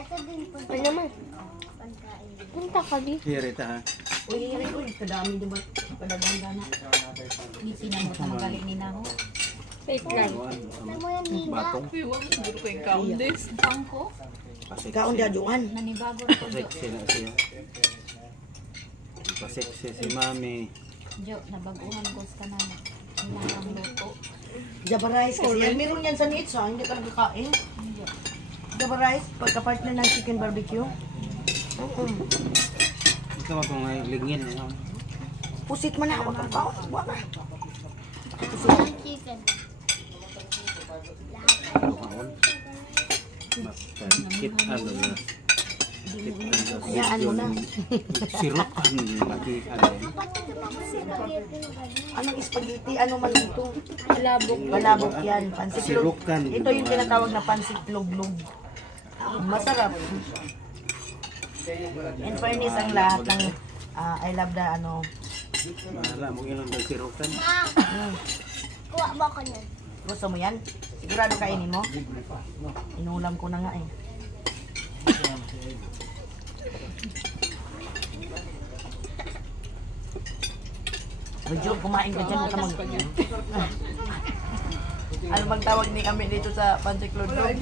Ito din po. Ano naman? Punta ka di. Hirita ha. Uy, kadami diba? Kadaganda na. Ngiti na mo sa magaling ni Naho. Fake lang. Alam mo yan, Nina? Batong. Uy, wag mo siguro kayong kaon this. Pangko, Ikaw ang daduan. nanibago na ko, Jo. Paseksi na siya. Paseksi si Mami. Jo, nabaguhan ko sa kanana. Nilang ang luto. Java rice kasi yan. Meron yan sa Nits ha. Hindi ka nagkakain. Java rice, pagka-partner ng chicken barbecue. Ito ako nga ligin. Pusit man na. Huwag kang kaon. Buwan na. Ang chicken. Kit ano na. Hayaan mo na. Sirukan lagi ano. Anong spaghetti? Ano man ito? Malabog. Malabok yan. Pansit log. Sirukan. Ito yung tinatawag na pansit log-log. Masarap. In fairness ang lahat ng I love the ano. Wala mo ilang daw sirukan. Kuha ba ko niyan? Gusto mo yan? Sigurado kainin mo? Inulam ko na nga eh. Medyo kumain ka dyan. Huwag ka mag... Ano bang tawag ni kami dito sa Pansit Lodlog?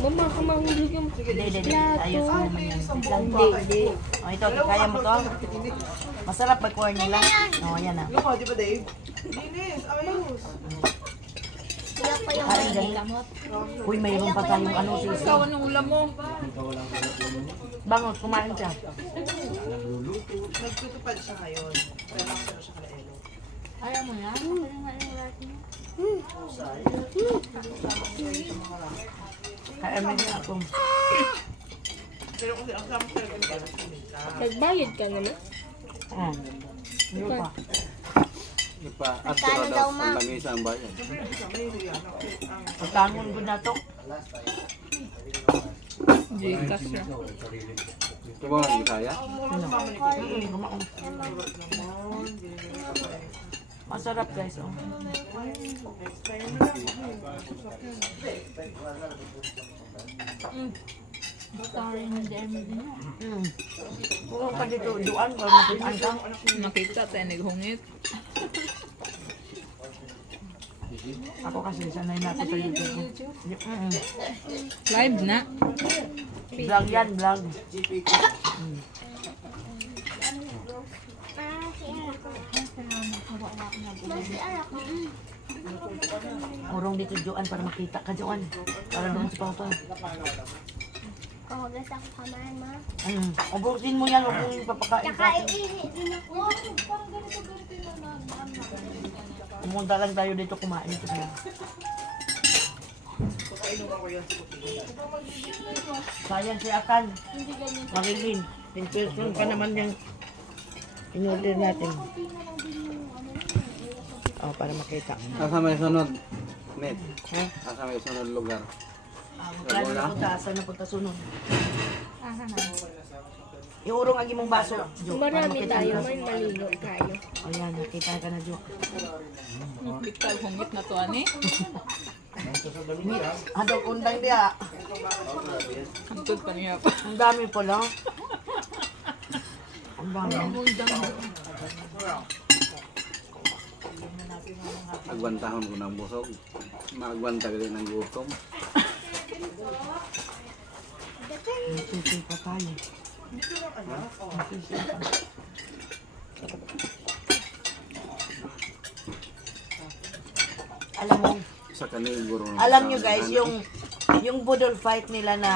Mama, kamahuli ka mo. Hindi. Ayos mo naman yan. Hindi. O ito, kaya mo to? Masarap ba corn nila? O, ayan na. Ano di ba Dave? Linis, ayos. Kaya pa yung Kain dyan. Uy, mayroon pa tayong ano, sisi. Ikaw, anong ulam mo? Bangot, kumain siya. Nagtutupad siya ngayon. Kaya lang siya siya kalaelo. Ayaw mo yan? Kaya mo niya ako. Pero kasi ang sama talaga ng parang kumita. Nagbayad ka naman? Hindi pa. Ipa atura daw ang langis ang bayan. Pagkangon ko na to. Gcash siya. Ito ba ang Bisaya? Masarap guys, oh. Puro ka dito, duan, para makitaan ka. Nakita tayo naghungit. Ako kasi sanay na ako sa YouTube. Live na. Vlog yan, vlog. Urong dito duan para makita ka duan. Para doon sa papa. Kahugas ako kamahan, ma. Ubusin mo yan, huwag mong papakain Tsaka sa akin. iihi din ako. Pumunta lang tayo dito kumain. Sayang si Akan. Makilin. 10 pesos pa naman yung in-order natin. Oh, para makita. Asa may sunod? Net. Ha? Asa may sunod lugar? Plano na punta. Saan na punta sunod? Iurong agi mong baso. Jo, para Marami makita tayo, ka. may maligo tayo. Ayan, nakita ka na, Jo. Bigtag hungit na to, ani. Hadong undang dia. Hantod pa niya pa. Ang dami pala. Ang dami. Agwantahon ko ng busog. Maagwanta ka din ng gutom. Nagsusi pa tayo. Nagsusi pa. Alam mo, Sa kaniguro. alam nyo guys, yung budol fight nila na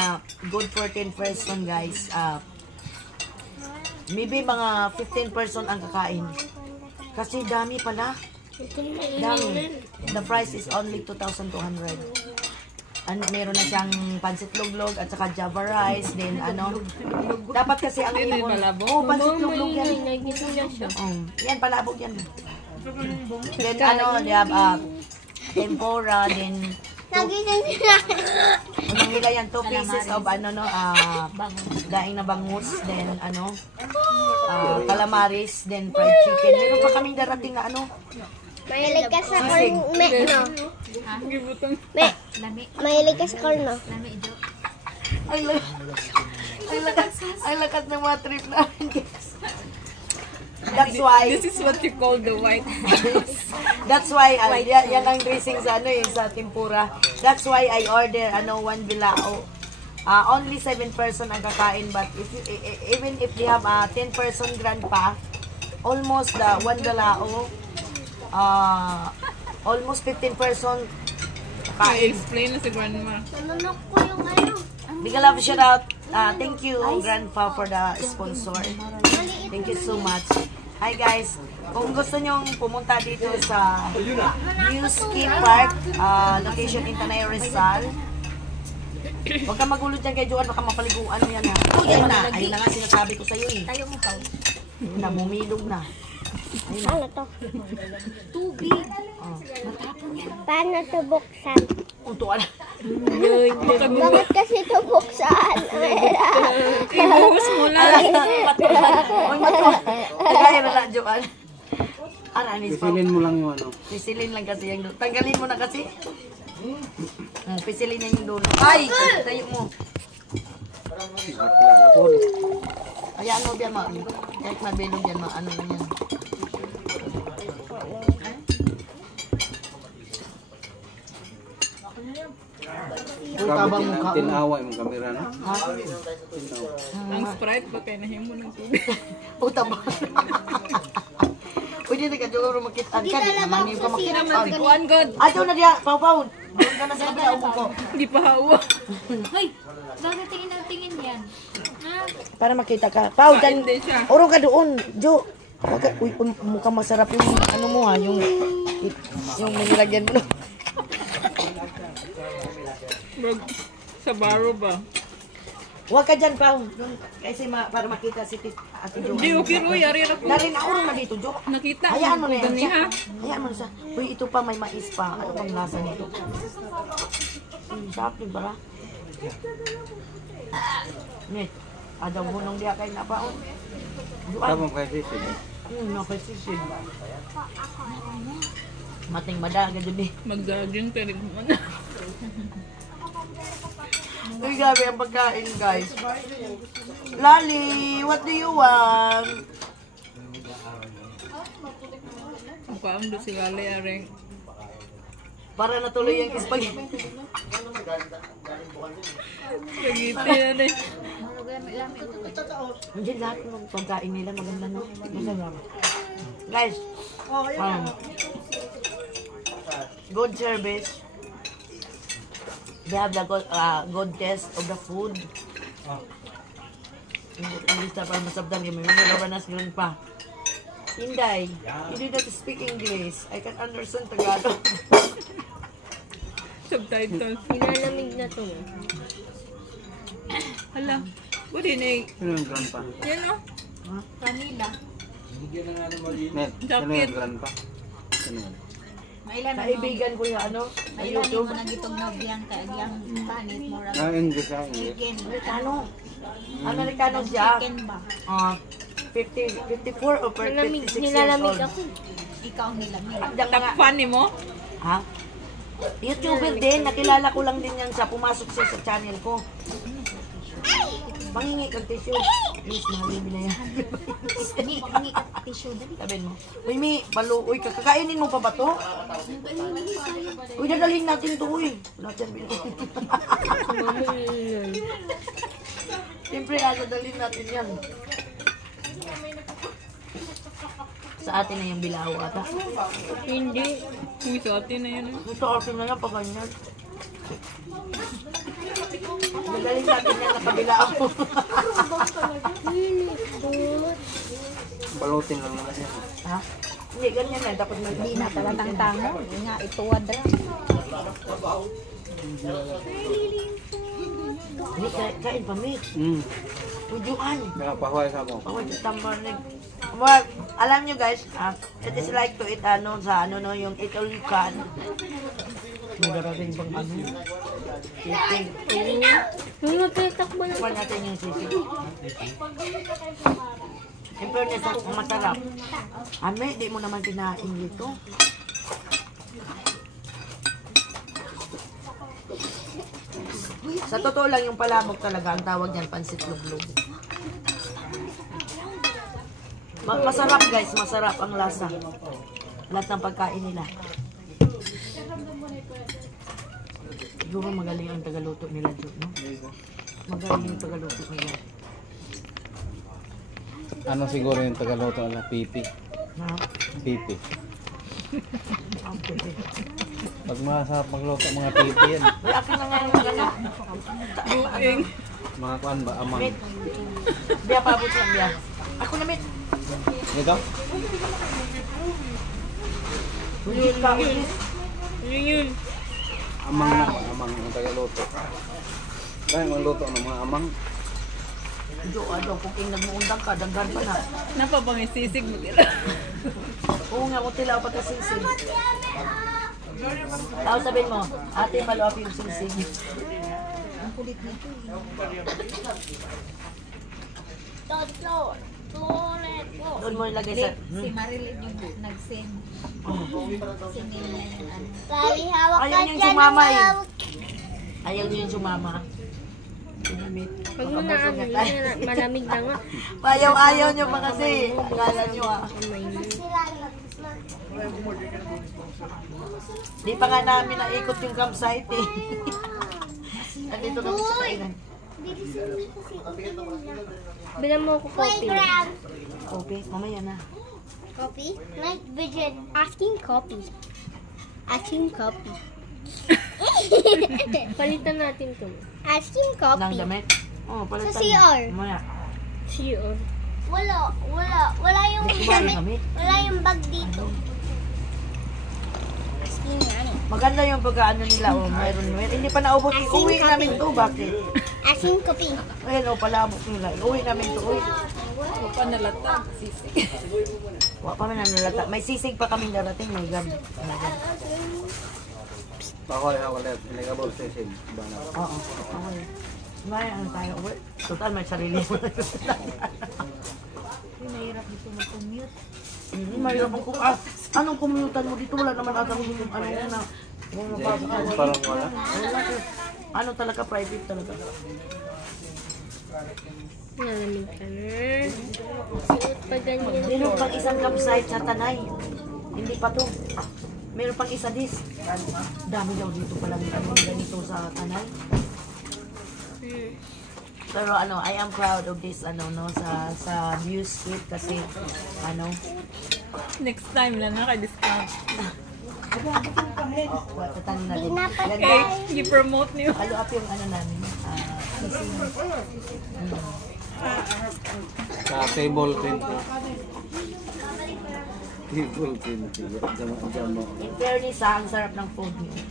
good for 10 person guys, maybe mga 15 person ang kakain. Kasi dami pala. Dami. The price is only 2,200. Meron na siyang pansit luglog at saka java rice, then ano. Dapat kasi ang Hindi ibon. malabog. Oh, pansit luglog yan. Nagisa niya siya. Yan, palabog yan. Then ano, they have tempura, then Nagising siya. unang nila yan, 2 pieces of ano no, daing na bangus, then ano, calamaris, then fried chicken. Meron pa kaming darating na ano, Mahilig ka sa corn, me, no? Gibutang. Me, mahilig ka sa corn, no? ang lakas ng mga trip namin, guys. That's why, This is what you call the white. that's why, yan ang dressing sa ano sa tempura. That's why I order ano, 1 bilao. Only 7 person ang kakain, but if you, even if they have 10 person grandpa, almost the 1 bilao, almost 15 person kakain. I-explain na si grandma. Nanunok ko yung ano. Big love shout out. Thank you, Grandpa, for the sponsor. Thank you so much. Hi guys, kung gusto nyong pumunta dito sa New Ski Park, location in Tanay Rizal, huwag ka magulo dyan kay Joan, baka mapaliguan mo yan ha. Ayun na, ayun na nga sinasabi ko sa'yo eh. Tayo mo pa. Ayun na, bumilog na. Ayun na. Ano to? Tubig. Paano to buksan? Untuan. Bakit kasi ito buksan? Ibuhos mo lang. Oy, mato. Kagaya na lang, Joan. Anis pa. Pisilin mo lang yung ano. Pisilin lang kasi yung dulo. Tanggalin mo na kasi. Pisilin na yung dulo. Ay! Tayo mo. Akla na po. Hayaan mo biyan, ma. Kahit mabilog yan, ma. Ano na yan. Tabang mukha mo. Tinaway mong kamera na. Ha? Ang Sprite ba kayo nahimo ng tubig? Puta ba? Pwede na ka siguro makita. Ka, di naman yung ka makita. Kuan God. Ato na diya, pau-pau. Doon ka na sa kabila, upo ko. Hindi pa hawa. Hoy, bakit tingin ang tingin yan? Ha? Para makita ka. Pau, dan. Hindi siya. Urong ka doon, Jo. Uy, mukhang masarap yung ano mo ha, yung nilagyan mo. Bro, sa baro ba? Huwag ka dyan, Pau. Kasi para makita si Ate Jo. Hindi, okay ro. Yari na ko. Narin ako na dito, Jo. Nakita. Hayaan mo na yan. Gani, ha? Hayaan mo na siya. Uy, ito pa may mais pa. Ano bang lasa nito? Shopping para. Net, adaw bunong diya kay napaon. Duan. Tapos kay sisig. Nakasisid. Mating madaga dun eh. Mag-jogging pero man. Uy, grabe ang pagkain, guys. Lali, what do you want? Mukha ang do si Lali areng. Para natuloy yung spaghetti. Spaghetti yan eh. Hindi lahat ng pagkain nila maganda no. Masarap. Guys, good service. They have the good taste of the food. Hindi sa pa masabdan yung may rabanas yun pa. Inday, you do not speak English. I can understand Tagalog. Subtitle. Nilalamig na to. Hala. Pwede na eh. Sino yung grandpa? Yan o. Kanila. Net, sino yung grandpa? Sino yun? Kaibigan ko yung ano, sa YouTube. Itong nobiyang kayang panit mo rin. English ah, English. Amerikano. Amerikano siya. 54 or 56 years old. Ikaw nilamig. Hanggang mga, Takpan ni mo? ha? YouTuber din, nakilala ko lang din yan sa pumasok siya sa channel ko. Mangingi kang tissue. Please, mahalin na yan. Hingi ka tissue dali. Sabihin mo, uy, Mi, paluoy ka. Kakainin mo pa ba to? Uy, dadalhin natin to, uy. Lahat yan bilhin. Siyempre, dadalhin natin yan. Sa atin na yung bilaw ata. Hindi. Uy, sa atin na yan eh. Ito, atin na yan pa ganyan. Dadalhin natin yan na kabilaw. Balutin lang naman yan. Ha? Hindi, ganyan na. Dapat may Hindi na talatang tango. Nga, ito wadra. Hindi, kain pa, Mi. Tujuan. Nakapahuay sa mo. Oh, just morning. Well, alam nyo guys, it is like to eat ano sa ano no, yung eat all you can. May darating pang ano. Sisig. Yung nagtatakbo na. Kuha natin yung sisig. In fairness, ang masarap. Ame, di mo naman kinain dito. Sa totoo lang yung palabok talaga, ang tawag niyan, pansit lublog. Masarap guys, masarap ang lasa. Lahat ng pagkain nila. Siguro magaling ang tagaluto nila, Jo, no? Magaling yung tagaluto nila. Ano siguro yung Tagaluto na pipi? Ha? Pipi. Okay. Pag masarap magluto mga pipi yan. Uy, akin na nga yung ano. Mga kuan ba? Amang. Mit. Biya, pabot lang, biya. Ako na, Mit. Ito? Ulit ka, ulit. Yun. Amang na. Amang ang Tagaluto. Dahil magluto ng mga amang. Jo, ano, kung nagmuundang ka, daghan pa na. Napapangisisig mo nila. Oo nga, kung tilaw pagkasisig. Tao sabihin mo, ate, maluap yung sisig. Ang kulit nito. Doon mo ilagay sa... Si Marilyn yung nag-send. Singil na yung ano. Ayaw niyong sumama eh. Ayaw niyong sumama. Pinamit. Pag mo na malamig na nga. Ayaw niyo pa kasi. Akala niyo ah. Di pa nga namin naikot yung campsite eh. Nandito kami sa kainan. Bilang mo ako coffee. Okay, mamaya na. Coffee? Night vision. Asking coffee. Asking coffee. Palitan natin to. Asking Nang coffee. damit? Oo, palitan Sa CR. na. Mamaya. CR. Wala yung Hindi kumari kami. wala yung bag dito. Asking yan eh. Maganda yung pagkaano nila. Oh, mayroon. Hindi pa naubos. Uwi namin to. Bakit? Asking coffee. Ayan o, palabok nila. Uwi namin to. Uwi. Huwag pa nalatag. Sisig. Wala pa man nalata. May sisig pa kaming darating. My God. My God. Bakoy ako ulit. Iligabol sisig. Bana. Oo. Okay. May ano tayo ulit. Total, may sarili mo. Mahirap dito mag-commute. Mahirap ang anong kumutan mo dito? Wala naman ata ano na. Parang wala. Ano talaga, private talaga. Nalamig ka na. Suot pa ganyan. Meron pang isang campsite sa Tanay. Hindi pa to. Meron pang isa dis. Dami daw dito palang ganito sa Tanay. Pero ano, I am proud of this sa viewscape kasi Next time na naka-discount. Tatan na din. Okay, i-promote niyo. Follow up yung namin. Sisig. Sa table 20. Table 20. Jama. In fairness, ang sarap ng food niyo.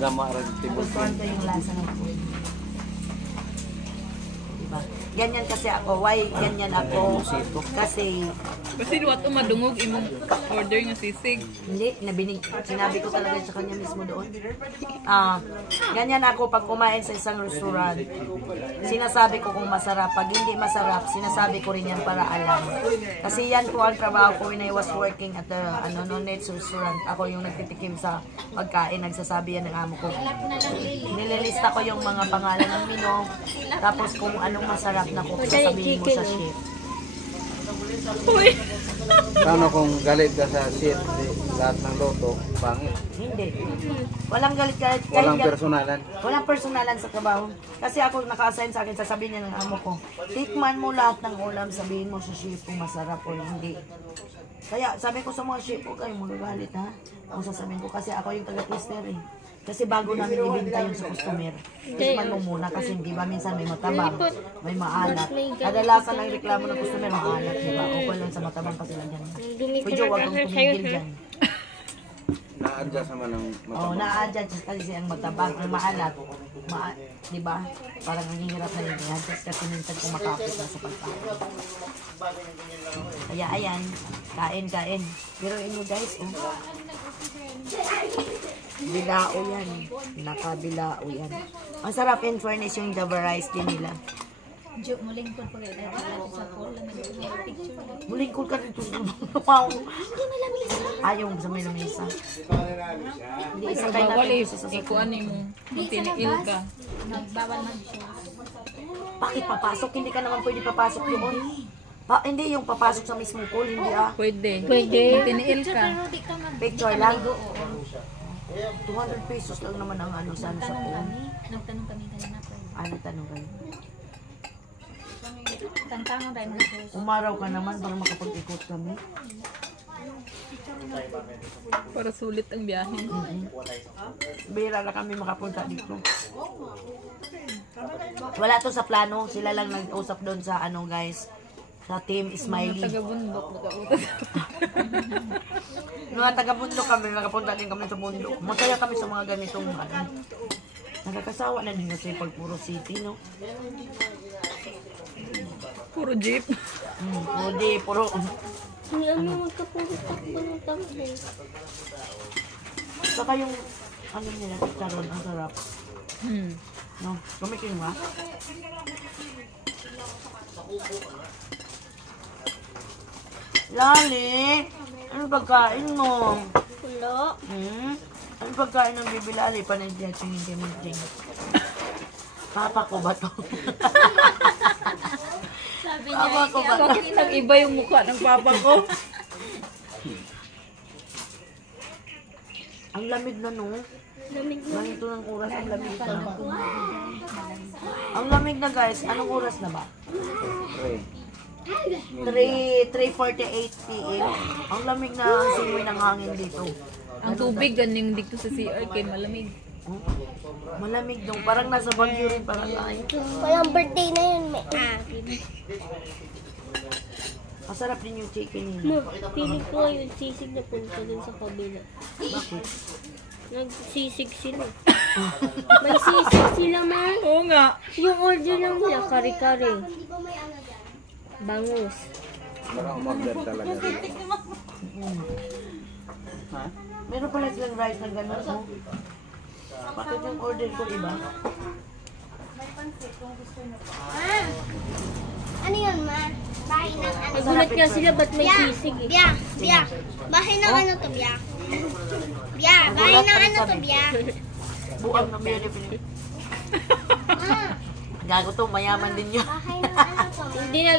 Jama rin table Gustuhan ko yung lasa ng food. Diba? Ganyan kasi ako. Why ganyan ako? Kasi Kasi luwat madungog imong order nga sisig. hindi, sinabi ko talaga sa kanya mismo doon. Ganyan ako pag kumain sa isang restaurant. Sinasabi ko kung masarap. Pag hindi masarap, sinasabi ko rin yan para alam. Kasi yan po ang trabaho ko when I was working at the Nonet's restaurant. Ako yung nagtitikim sa pagkain. Nagsasabi yan ng amo ko. Nililista ko yung mga pangalan ng menu. Tapos kung anong masarap na ko, sasabihin mo sa chef. Uy! Paano kung galit ka sa shit? Lahat ng loto, pangit. Hindi. Walang galit-galit. Walang personalan. Walang personalan sa trabaho. Kasi ako naka-assign sa akin, sasabihin niya ng amo ko, tikman mo lahat ng ulam, sabihin mo sa chef kung masarap o hindi. Kaya sabi ko sa mga chef, huwag kayong magagalit ha. Kung sasabihin ko, kasi ako yung taga-twister eh. Kasi bago namin ibinta yun sa customer, tikman mo muna kasi di ba minsan may matabang, may maalat. Kadalasan ang reklamo ng customer, maalat, di ba? Okay lang sa matabang kasi lang dyan. Medyo huwag kang tumigil dyan. Na-adjust naman ng Oo, matabang. na-adjust kasi ang matabang, ang maalat. Di ba? Parang nanghihirap na yun. I-adjust kasi minsan kumakapit na sa pagkain. Kaya ayan, kain. Pero inyo guys, bilao yan. Nakabilao yan. Ang sarap in fairness yung Java rice din nila. Muling ko pa rin. Sa pool, picture. Muling ko ka dito. Ayaw sa may lamesa. Hindi isa kayo Bawal natin eh. sa Ikuan mo. Tiniil ka. Nagbawal mag-show. Bakit papasok? Hindi ka naman pwede papasok doon. Hindi yung papasok sa mismo pool, hindi Pwede. Tiniil ka. Picture lang. 200 pesos lang naman ang sa pool. Nagtanong kami kanina po. Ano tanong kayo? Tantangan tayo ng shows. Umaraw ka naman para makapag-ikot kami. Para sulit ang biyahe. Bihira na kami makapunta dito. Wala to sa plano. Sila lang nag-usap doon sa guys. Sa Team Smiley. Taga-bundok. Nakautas. Mga taga-bundok kami, nakapunta din kami sa bundok. Masaya kami sa mga ganitong nakakasawa na din kasi pag puro city, no? Puro jeep. Puro. Hindi ano magkapunta ng tangke. Saka yung, nila, charon, ang sarap. No? Kumikin mo, Lali, ano pagkain mo? Wala. Ano pagkain ng Bibi Lali? Panay-diyan, tingin. Papa ko ba to? Sabi Papa ko ba to? Bakit nag-iba yung mukha ng papa ko? Ang lamig na, no? lamig na. Ganito ng oras, ang lamig na. Ang lamig na, guys. Anong oras na ba? 3:48 p.m. Ang lamig na ang simoy ng hangin dito. Ang tubig ganing dito sa CR kay malamig. Malamig dong. Parang nasa Baguio rin. Parang tayo. Walang birthday na yun. May Masarap din yung chicken nila. No, piling ko yung sisig na punta dun sa kabila. Bakit? Nagsisig sila. May sisig sila, man. Oo nga. Yung order lang nila, kare-kare. Bangus. Parang umagdar talaga. Meron pala silang rice na gano'n, no? Bakit yung order ko iba? Ma, ano yun, ma? Bahay ng ano? Nagulat nga sila, ba't may sisig eh? Biya, biya. Bahay ng ano to, biya? Biya, bahay ng ano to, biya? Buang na meron pinili. Gago to, mayaman din yun. Bahay ng ano to? Hindi na,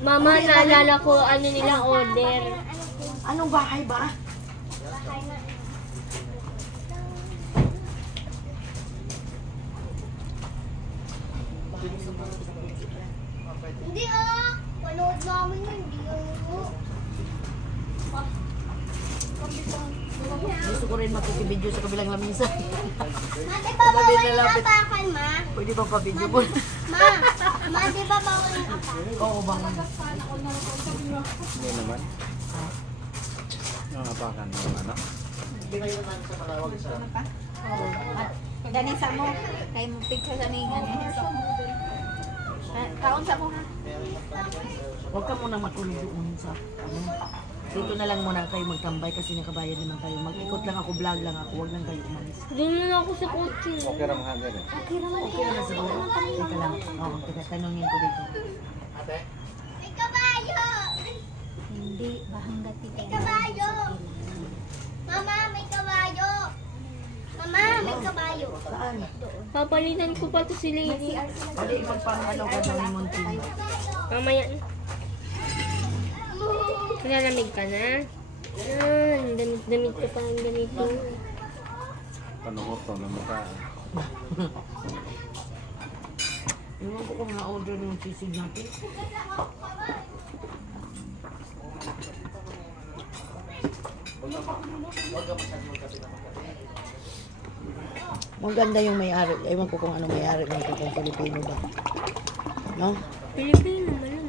mama, naalala ko ano nilang order. Anong bahay ba? Bahay ng Hindi panood namin yun, hindi yun. Gusto ko rin makikibidyo sa kabilang lamisa. Ma, di ba bawal yung apakan, ma? Pwede ba pa-video mo? Ma, di ba bawal yung apakan? Oo bang? Hindi naman. Yung apakan mo, ano? Danisa mo, kay mo picture sa ningan eh. Kaon sa mo ha. Huwag ka munang matulog doon sa ano. Dito na lang muna kayo magtambay kasi nakabayad naman kayo. Mag-ikot lang ako, vlog lang ako. Huwag lang kayo umalis. Doon na ako sa kotse. Okay lang mga ganun. Okay na siguro. Teka lang. Oo, teka, tanungin ko dito. May kabayo! Hindi, bahanggat May ito. kabayo! Mama, may kabayo! Mama, may kabayo! Saan? Papalitan ko pa to si Lady. Pwede magpang-ano ka daw ni Montin. Mamaya. Nalamig ka na? Damit-damit ka pa ng ganito. Panuhot to na mukha. Iwan ko kung na-order yung sisig natin. Maganda yung may-ari. Ewan ko kung ano may-ari nito, kung Pilipino ba. No? Pilipino naman yun.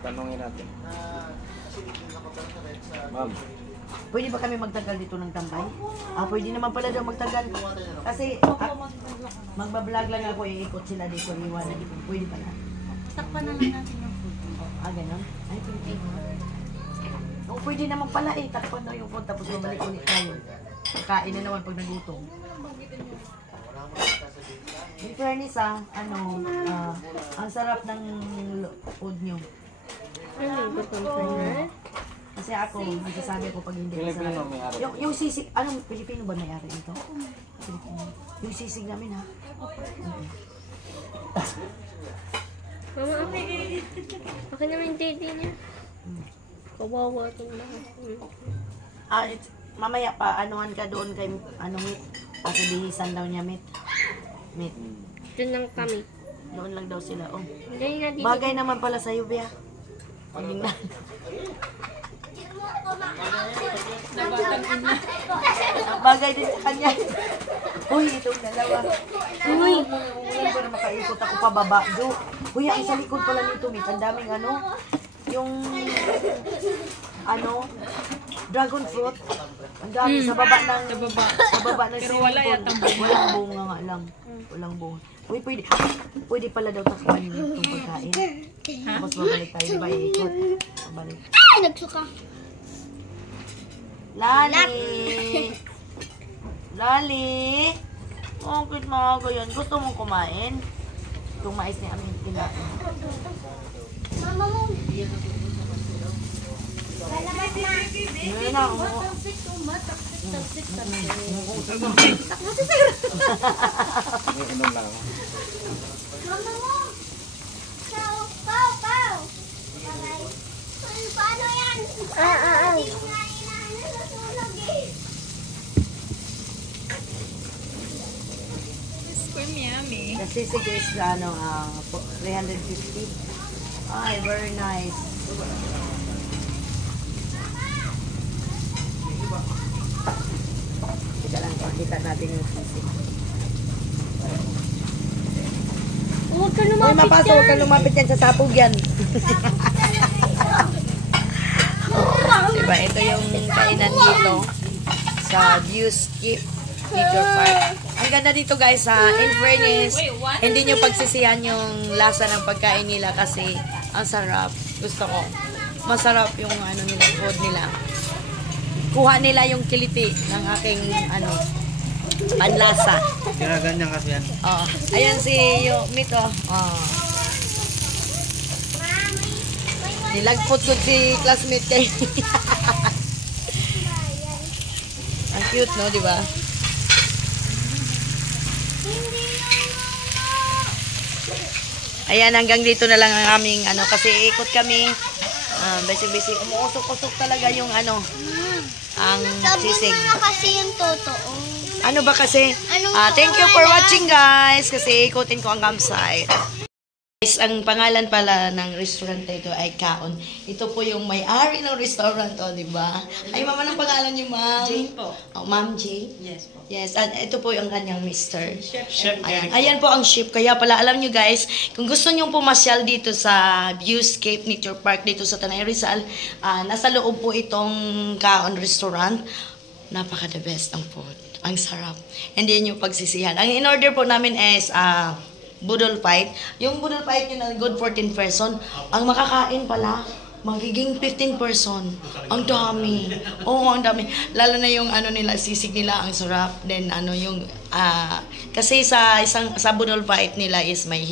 Tanungin natin. Ma'am, Pwede ba kami magtagal dito ng tambay? Pwede naman pala daw magtagal. Kasi magbablog lang ako, iikot sila dito, iwanan dito. Pwede pala. Takpan na lang natin yung food. Ganon? Ay, pwede. Pwede naman pala eh. Takpan daw yung phone, tapos babalik ulit tayo. Kain na naman pag nagutom. In fairness ang sarap ng food nyo. Ano, gutom ka na? Kasi ako, magsasabi ako pag hindi Pilipino masarap. may-ari. Yung sisig, anong Pilipino ba may-ari ito? Pilipino. Yung sisig namin ha? Mama, okay naman yung titi niya. Kawawa itong lahat. Mamaya pa, anuhan ka doon kay, meat? Kasi bihisan daw niya meat. Meat. Doon lang kami. Doon lang daw sila. Oh. Hindi na dito. Bagay naman pala sa'yo, Bea. Tingnan. Bagay din sa kanya. Uy, itong dalawa. Uy, hindi ko na makaikot ako pababa. Jo. Uy, ang sa likod pala nito, Mit. Ang daming yung dragon fruit. Ang dami sa baba ng Pero swimming wala pool. yatang bunga. Walang bunga nga lang. Walang bunga. Uy, pwede pala daw takpan itong pagkain. Tapos babalik tayo, di ba? Iikot. Babalik. Ay, nagsuka. Lali! Lali! Oh, cute mga ganyan. Gusto mong kumain? Itong mais ni Amin kinain. Mama mo. Lalabas na. Ngayon na ako. may inom lang ako. Mama mo. Pau, pau, pau. Okay. Paano yan? Hindi ko nga inaano sa tulog eh. Yummy. The sisig is 350. Ay, very nice. Kita lang, pakita natin yung sisig. Huwag ka Uy, lumapit mapasok, huwag kang lumapit yan sa sapog yan. Diba, ito yung kainan dito sa Viewscape Nature Park. Ang ganda dito guys ha, in fairness, hindi nyo pagsisihan yung lasa ng pagkain nila kasi Ang sarap. Gusto ko. Masarap yung ano nila, food nila. Kuha nila yung kiliti ng aking ano, panlasa. Ginaganyan kasi yan. Oh, ayan si Mito. Oh. Nilagpot ko si classmate kay. Ang cute, no, di ba? Ayan, hanggang dito na lang ang aming ano, kasi ikot kami. Basic-basic. Umuusok-usok talaga yung ano, ang Sabi sisig. mo na kasi yung totoo. Ano ba kasi? Anong Thank you for pangalan? watching, guys. Kasi ikutin ko ang campsite. Guys, ang pangalan pala ng restaurant na ito ay Kaon. Ito po yung may-ari ng restaurant, oh, di ba? Ay, mama, ng pangalan niyo, ma'am? Jane po. Oh, Ma'am Jane? Yes po. Yes, at ito po yung kanyang mister. Chef. Ayan po ang ship. Kaya pala, alam nyo guys, kung gusto nyo pumasyal dito sa Viewscape Nature Park dito sa Tanay Rizal, nasa loob po itong Kaon Restaurant. Napaka-the best ang food. Ang sarap. Hindi nyo pagsisihan. Ang in-order po namin is budol fight. Yung budol fight yun na good 14 person. Ang makakain pala, magiging 15 person. Ang dami. Oo, ang dami. Lalo na yung ano nila, sisig nila, ang sarap. Then ano yung, kasi sa budol fight nila is may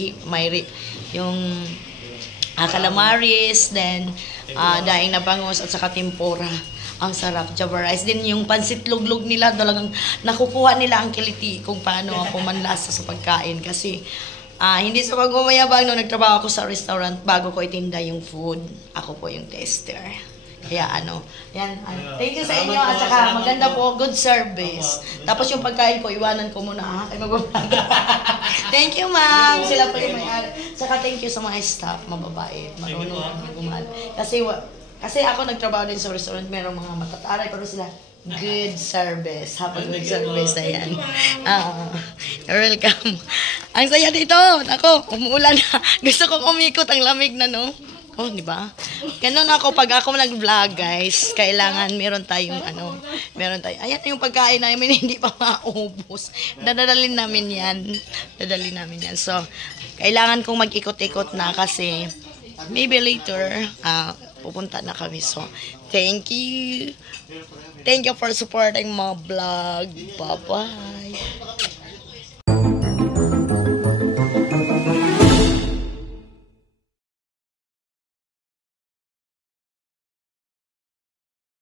yung calamaris, then daing na bangus at saka tempura. Ang sarap, Java rice. Din yung pansit luglog nila, talagang nakukuha nila ang kiliti kung paano ako manlasa sa pagkain. Kasi hindi sa pagmamayabang nung nagtrabaho ako sa restaurant bago ko itinda yung food. Ako po yung tester. Kaya yan, thank you sa inyo at saka maganda po, good service. Tapos yung pagkain ko, iwanan ko muna kay magbabago. Thank you, ma'am. Sila po yung may-ari. Saka thank you sa mga staff, mababait, marunong gumal. Kasi ako nagtrabaho din sa restaurant, merong mga matataray, pero sila, good service. Hapag good service na yan. You're welcome. Ang saya dito. Ako, umuulan na. Gusto kong umikot ang lamig na, no? Oh, di ba? Ganun ako, pag ako nag-vlog, guys, kailangan meron tayong ayan yung pagkain namin, hindi pa maubos. Dadalhin namin yan. So, kailangan kong mag-ikot-ikot na kasi maybe later, pupunta na kami. So, thank you. Thank you for supporting my vlog. Bye-bye.